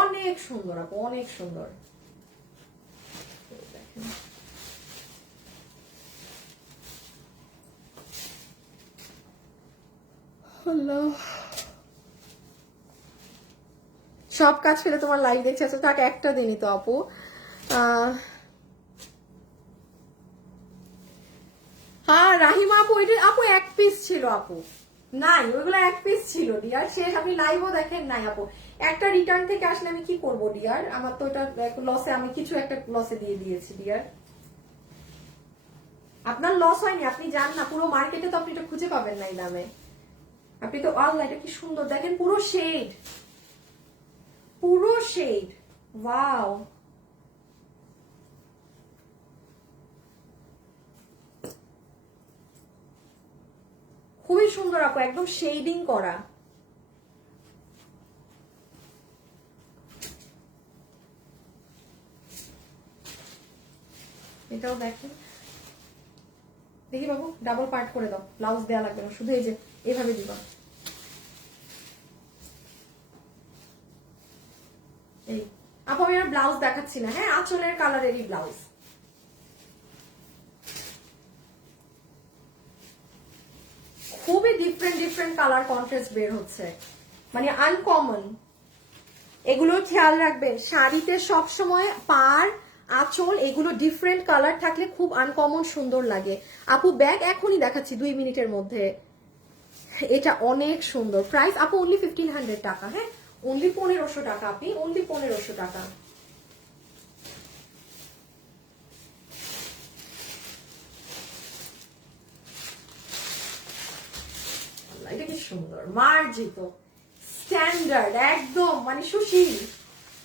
অনেক সুন্দর আপু, অনেক সুন্দর। দেখেন হ্যালো, সব কাজ ফেলে তোমার লাইভ দেখছে, আচ্ছা থাক একটা দিনই তো আপু। হ্যাঁ রাহিমা আপু, এটা আপু এক পিস ছিল আপু, নাই ওইগুলো এক পিস ছিল ডিয়ার, শেষ। আপনি লাইভও দেখেন নাই আপু। একটা রিটার্ন থেকে আসলে আমি কি করবো ডিয়ার, আমার তো ওটা লসে, আমি কিছু একটা লসে দিয়ে দিয়েছি ডিয়ার। আপনার লস হয়নি, আপনি যান না, পুরো মার্কেটে তো আপনি এটা খুঁজে পাবেন না এই দামে। আপনি তো আল্লাহ, এটা কি সুন্দর দেখেন, পুরো শেড, পুরো শেড, ওয়াও। খুবই সুন্দর আপু, একদম শেডিং করা। এটাও দেখেন, দেখি বাবু ডাবল পার্ট করে দাও, ব্লাউজ দেওয়া লাগবে না, শুধু এই যে এভাবে দিবা। এই আপু আমি আর ব্লাউজ দেখাচ্ছি না, হ্যাঁ আঁচলের কালারেরই ব্লাউজ। খুবই ডিফারেন্ট ডিফারেন্ট কালার কন্ট্রাস্ট বের হচ্ছে, মানে আনকমন। এগুলো খেয়াল রাখবেন, শাড়িতে সব সময় পার আঁচল এগুলো ডিফারেন্ট কালার থাকলে খুব আনকমন সুন্দর লাগে। আপু ব্যাগ এখনই দেখাচ্ছি 2 মিনিটের মধ্যে। এটা অনেক সুন্দর, প্রাইস আপু অনলি 1500 টাকা, হ্যাঁ অনলি 1500 টাকা, আপনি অনলি 1500 টাকা। এটা কি সুন্দর, মার্জিত, স্ট্যান্ডার্ড একদম, মানে সুশীল,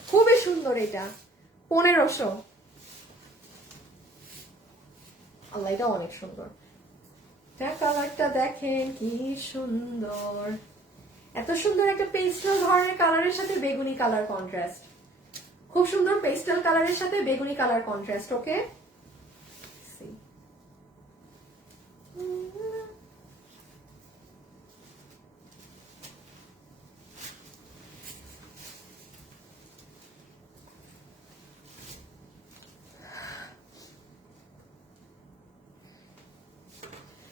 খুবই সুন্দর। এটা 1500। আল্লাহ এটা অনেক সুন্দর, কালারটা দেখেন কি সুন্দর, এত সুন্দর একটা পেস্টেল ধরনের কালারের সাথে বেগুনি কালার কন্ট্রাস্ট, খুব সুন্দর পেস্টেল কালারের সাথে বেগুনি কালার কন্ট্রাস্ট। ওকে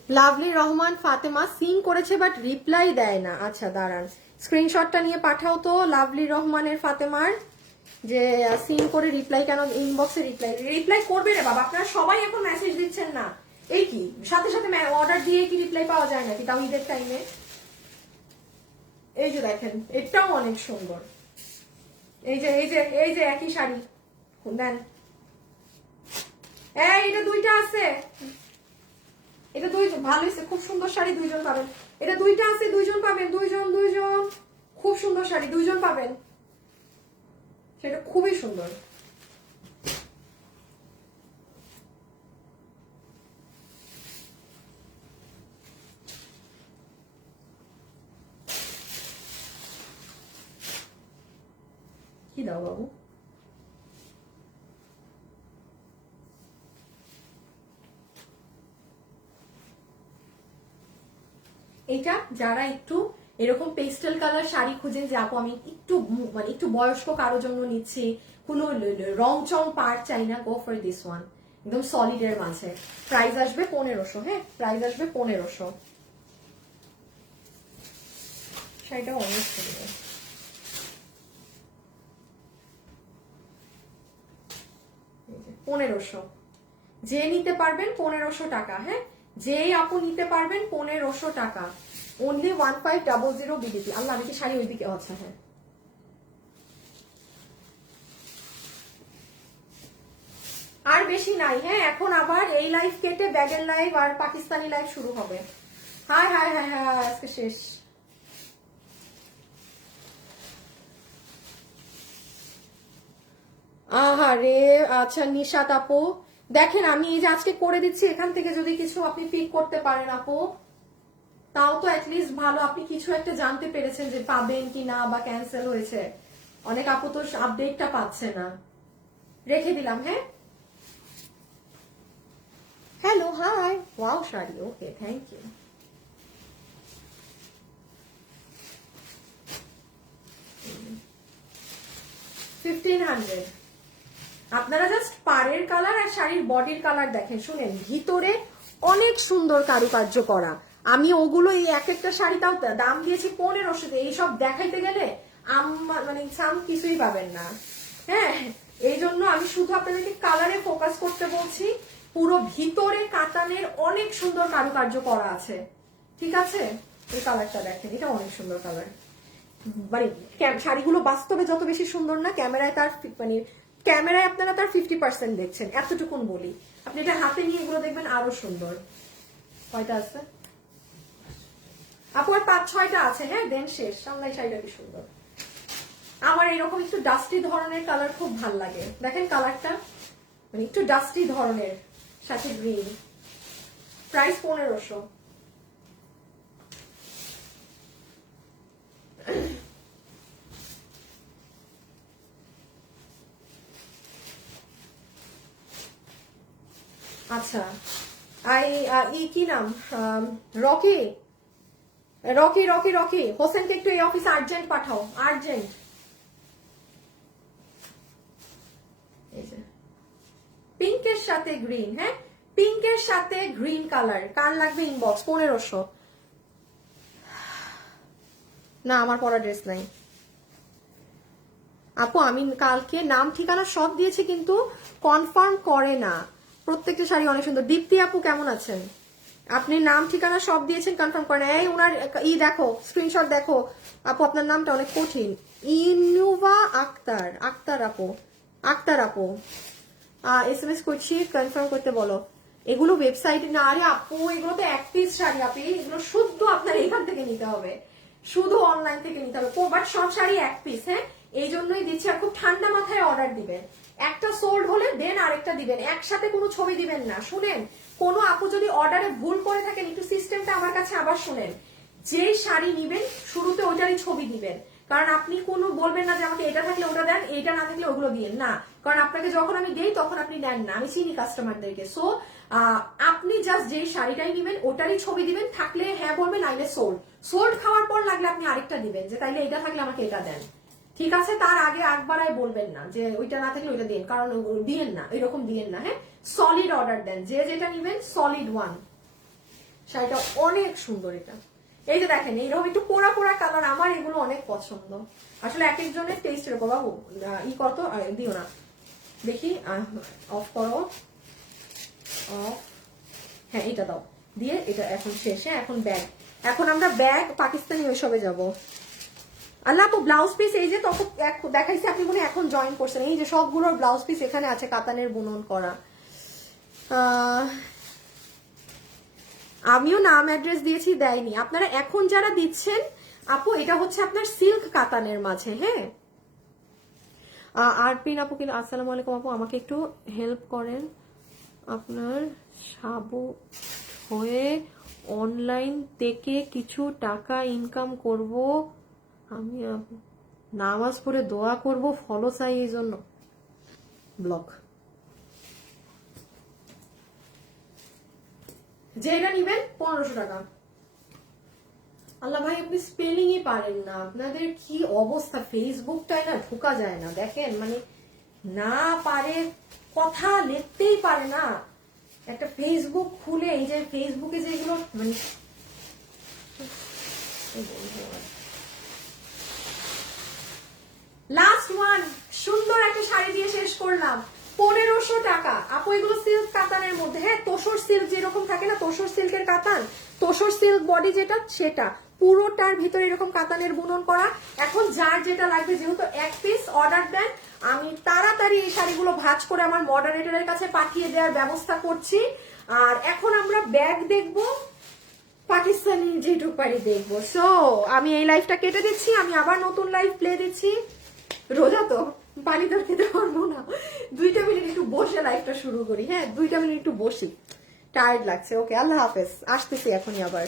লাভলি রহমান ফাতেমা সিং করেছে বাট রিপ্লাই দেয় না। আচ্ছা দাঁড়ান, স্ক্রিনশটটা নিয়ে পাঠাও তো লাভলি রহমানের ফাতেমার, যে সিং করে রিপ্লাই কেন, ইনবক্সে রিপ্লাই করবে রে বাবা, আপনারা সবাই এখন মেসেজ দিচ্ছেন না, এই কি সাথে সাথে অর্ডার দিয়ে কি রিপ্লাই পাওয়া যায় নাকি, তাও ঈদের টাইমে। এই যে দেখেন এটাও অনেক সুন্দর, এই যে এই যে এই যে একই শাড়ি দেন, এটা দুইটা আছে, এটা দুইজন ভালো হয়েছে, খুব সুন্দর শাড়ি, দুইজন পাবেন। এটা দুইটা আছে, দুইজন পাবেন, দুইজন দুইজন, খুব সুন্দর শাড়ি, দুইজন পাবেন, সেটা খুবই সুন্দর। কি দাও বাবু, এটা যারা একটু এরকম পেস্টেল কালার শাড়ি খুঁজেন, যে আপু আমি একটু মানে একটু বয়স্ক কারোর জন্য নিচ্ছি, কোনো রং চং পার্ট চাই না, গো ফর দিস ওয়ান, একদম সলিড এর মাঝে। প্রাইস আসবে 1500, হ্যাঁ প্রাইস আসবে 1500। শাড়িটা অনেক সুন্দর, $1500, যে নিতে পারবেন 1500 টাকা, হ্যাঁ যেই আপু নিতে পারবেন 1500 টাকা, অনলি 1500 বিডিপি। আল্লাহ আমি কি শাড়ি ওইদিকে, আচ্ছা হ্যাঁ আর বেশি নাই, হ্যাঁ এখন আবার এই লাইভ কেটে ব্যাগের লাইভ আর পাকিস্তানি লাইভ শুরু হবে। হাই হাই হাই হাই, আজকে শেষ। আহারে আচ্ছা নিশাত আপু দেখেন, আমি এই যে আজকে করে দিচ্ছি, এখান থেকে যদি কিছু আপনি পিক করতে পারেন আপু, তাও তো অ্যাটলিস্ট ভালো, আপনি কিছু একটা জানতে পেরেছেন যে পাবেন কি না বা ক্যান্সেল হয়েছে। অনেক আপু তো আপডেটটা পাচ্ছে না। রেখে দিলাম, হ্যাঁ hello hi, wow sari, okay thank you. 1500। আপনারা জাস্ট পাড়ের কালার আর শাড়ির বডির কালার দেখেন, শুনেন ভিতরে অনেক সুন্দর কারুকার্য করা। আমি ওগুলো এই এক একটা শাড়িটাও দাম দিয়েছি 1500, এইসব দেখাইতে গেলে মানে সাম কিছুই পাবেন না। হ্যাঁ, এই জন্য আমি শুধু আপনাদেরকে কালারে ফোকাস করতে বলছি। পুরো ভিতরে কাতানের অনেক সুন্দর কারুকার্য করা আছে, ঠিক আছে? এই কালারটা দেখেন, এটা অনেক সুন্দর কালার। মানে শাড়িগুলো বাস্তবে যত বেশি সুন্দর না, ক্যামেরায় তার মানে ক্যামেরায় আপনারা তার 50% দেখছেন, এতটুকুন বলি। আপনি এটা হাতে নিয়ে এগুলো দেখবেন আরো সুন্দর। কয়টা আছে আপু? আর 5-6টা আছে। হ্যাঁ, দেন শেষ। সামলাই শাড়িটা কি সুন্দর। আমার এরকম একটু ডাস্টি ধরনের কালার খুব ভাল লাগে। দেখেন কালারটা, মানে একটু ডাস্টি ধরনের, সাথে গ্রিন। প্রাইস 1500। আচ্ছা, কি নাম? রকি রকি রকি রকি হোসেনকে একটু এই অফিসে আর্জেন্ট পাঠাও, আর্জেন্ট। পিঙ্কের সাথে গ্রিন। হ্যাঁ, পিঙ্কের সাথে গ্রিন কালার। কার লাগবে ইনবক্স। 1500। না, আমার পরা ড্রেস নাই আপু। আমি কালকে নাম ঠিকানা সব দিয়েছি, কিন্তু কনফার্ম করে না। প্রত্যেকটা শাড়ি অনেক সুন্দর। দীপ্তি আপু কেমন আছেন? আপনি নাম ঠিকানা সব দিয়েছেন, কনফার্ম করেন। এই ওনার দেখো, স্ক্রিনশট দেখো আপু। আপনার নামটা অনেক কঠিন। ইনুভা আক্তার। আক্তার আপু, আক্তার আপু SMS করছি, কনফার্ম করতে বলো। এগুলো ওয়েবসাইটে না। আরে আপু, এগুলো তো এক পিস শাড়ি আপনি, এগুলো শুদ্ধ আপনার এখান থেকে নিতে হবে, শুধু অনলাইন থেকে নিতে হবে। বাট সব শাড়ি এক পিস। হ্যাঁ, এই জন্যই দিচ্ছি। আর খুব ঠান্ডা মাথায় অর্ডার দিবেন। একটা সোল্ড হলে দেন আরেকটা দিবেন, একসাথে কোনো ছবি দিবেন না। শুনেন, কোনো আপু যদি অর্ডারে ভুল করে থাকেন, একটু সিস্টেমটা আমার কাছে আবার শুনেন। যেই শাড়ি নিবেন শুরুতে ওইটারই ছবি দিবেন। কারণ আপনি কোনো বলবেন না যে আমাকে এটা থাকলে ওটা দেন, এটা না থাকলে ওগুলো দিয়েন না। কারণ আপনাকে যখন আমি দেই তখন আপনি নেন না, আমি চিনি কাস্টমারদেরকে। সো আপনি জাস্ট যেই শাড়িটাই নিবেন ওটারই ছবি দিবেন। থাকলে হ্যাঁ বলবেন, নাইলে সোল্ড। সোল্ড খাওয়ার পর লাগলে আপনি আরেকটা দিবেন, যে তাইলে এটা থাকলে আমাকে এটা দেন, ঠিক আছে? তার আগে একবারাই বলবেন না যে ওইটা না থাকলে ওইটা দিন, কারণ দিয়েন না, এরকম দিয়েন না। হ্যাঁ, সলিড অর্ডার দেন। যে যেটা নিবেন সলিড ওয়ান। শাড়িটা অনেক সুন্দর। এটা এই যে দেখেন, এইরকম একটু পোড়া পোড়া কালার, আমার এগুলো অনেক পছন্দ। আসলে এক একজনের টেস্ট এরকম। বাবু কত দিও না, দেখি। অফ করো, অফ। হ্যাঁ, এটা দাও, দিয়ে এটা এখন শেষে। এখন ব্যাগ, এখন আমরা ব্যাগ পাকিস্তানি ওইসবে যাবো। আল্লাহ আপু, ব্লাউজ পিস এই যে তখন দেখাইছি, আপনি মনে এখন জয়েন করছেন। এই যে সবগুলোর ব্লাউজ পিস এখানে আছে, কাতানের বুনন করা। আমিও নাম অ্যাড্রেস দিয়েছি, দেয়নি। আপনারা এখন যারা দিচ্ছেন আপু, এটা হচ্ছে আপনার সিল্ক কাতানের মাঝে। হ্যাঁ, আরপিন আপু কিন্তু, আসসালামু আলাইকুম আপু, আমাকে একটু হেল্প করেন। আপনার সাবু হয়ে অনলাইন থেকে কিছু টাকা ইনকাম করব আমি। নামাজ পড়ে দোয়া করব, ফলো চাই এই জন্য। ব্লক। যেটা নিবেন 1500 টাকা। আল্লাহ ভাই, আপনি স্পেলিংই পারেন না, আপনাদের কি অবস্থা? ফেসবুকটায় না ঢোকা যায় না। দেখেন, মানে না পারে, কথা লিখতেই পারে না। একটা ফেসবুক খুলে, এই যে ফেসবুকে যেগুলো মানে লাস্ট ওয়ান, সুন্দর একটা শাড়ি দিয়ে শেষ করলাম। 1500 টাকা আপু। এগুলো সিল্ক কাতানের মধ্যে। হ্যাঁ, তোসর সিল্ক যেরকম থাকে না, তোসর সিল্কের কাতান, তোসর সিল্ক বডি যেটা, সেটা পুরোটার ভিতরে এরকম কাতানের বুনন করা। এখন যার যেটা লাগবে, যেহেতু এক পিস অর্ডার দেন, আমি তাড়াতাড়ি এই শাড়িগুলো ভাঁজ করে আমার মডারেটরের কাছে পাঠিয়ে দেওয়ার ব্যবস্থা করছি। আর এখন আমরা ব্যাগ দেখবো, পাকিস্তানি যেটুক পারি দেখবো। সো আমি এই লাইফটা কেটে দিচ্ছি, আমি আবার নতুন লাইফ প্লে দিচ্ছি। রোজা তো, পানি তো খেতে পারবো না। 2টা মিনিট একটু বসে লাইফটা শুরু করি। হ্যাঁ, 2টা মিনিট একটু বসি, টায়ার্ড লাগছে। ওকে, আল্লাহ হাফেজ, আসতেছি এখনই আবার।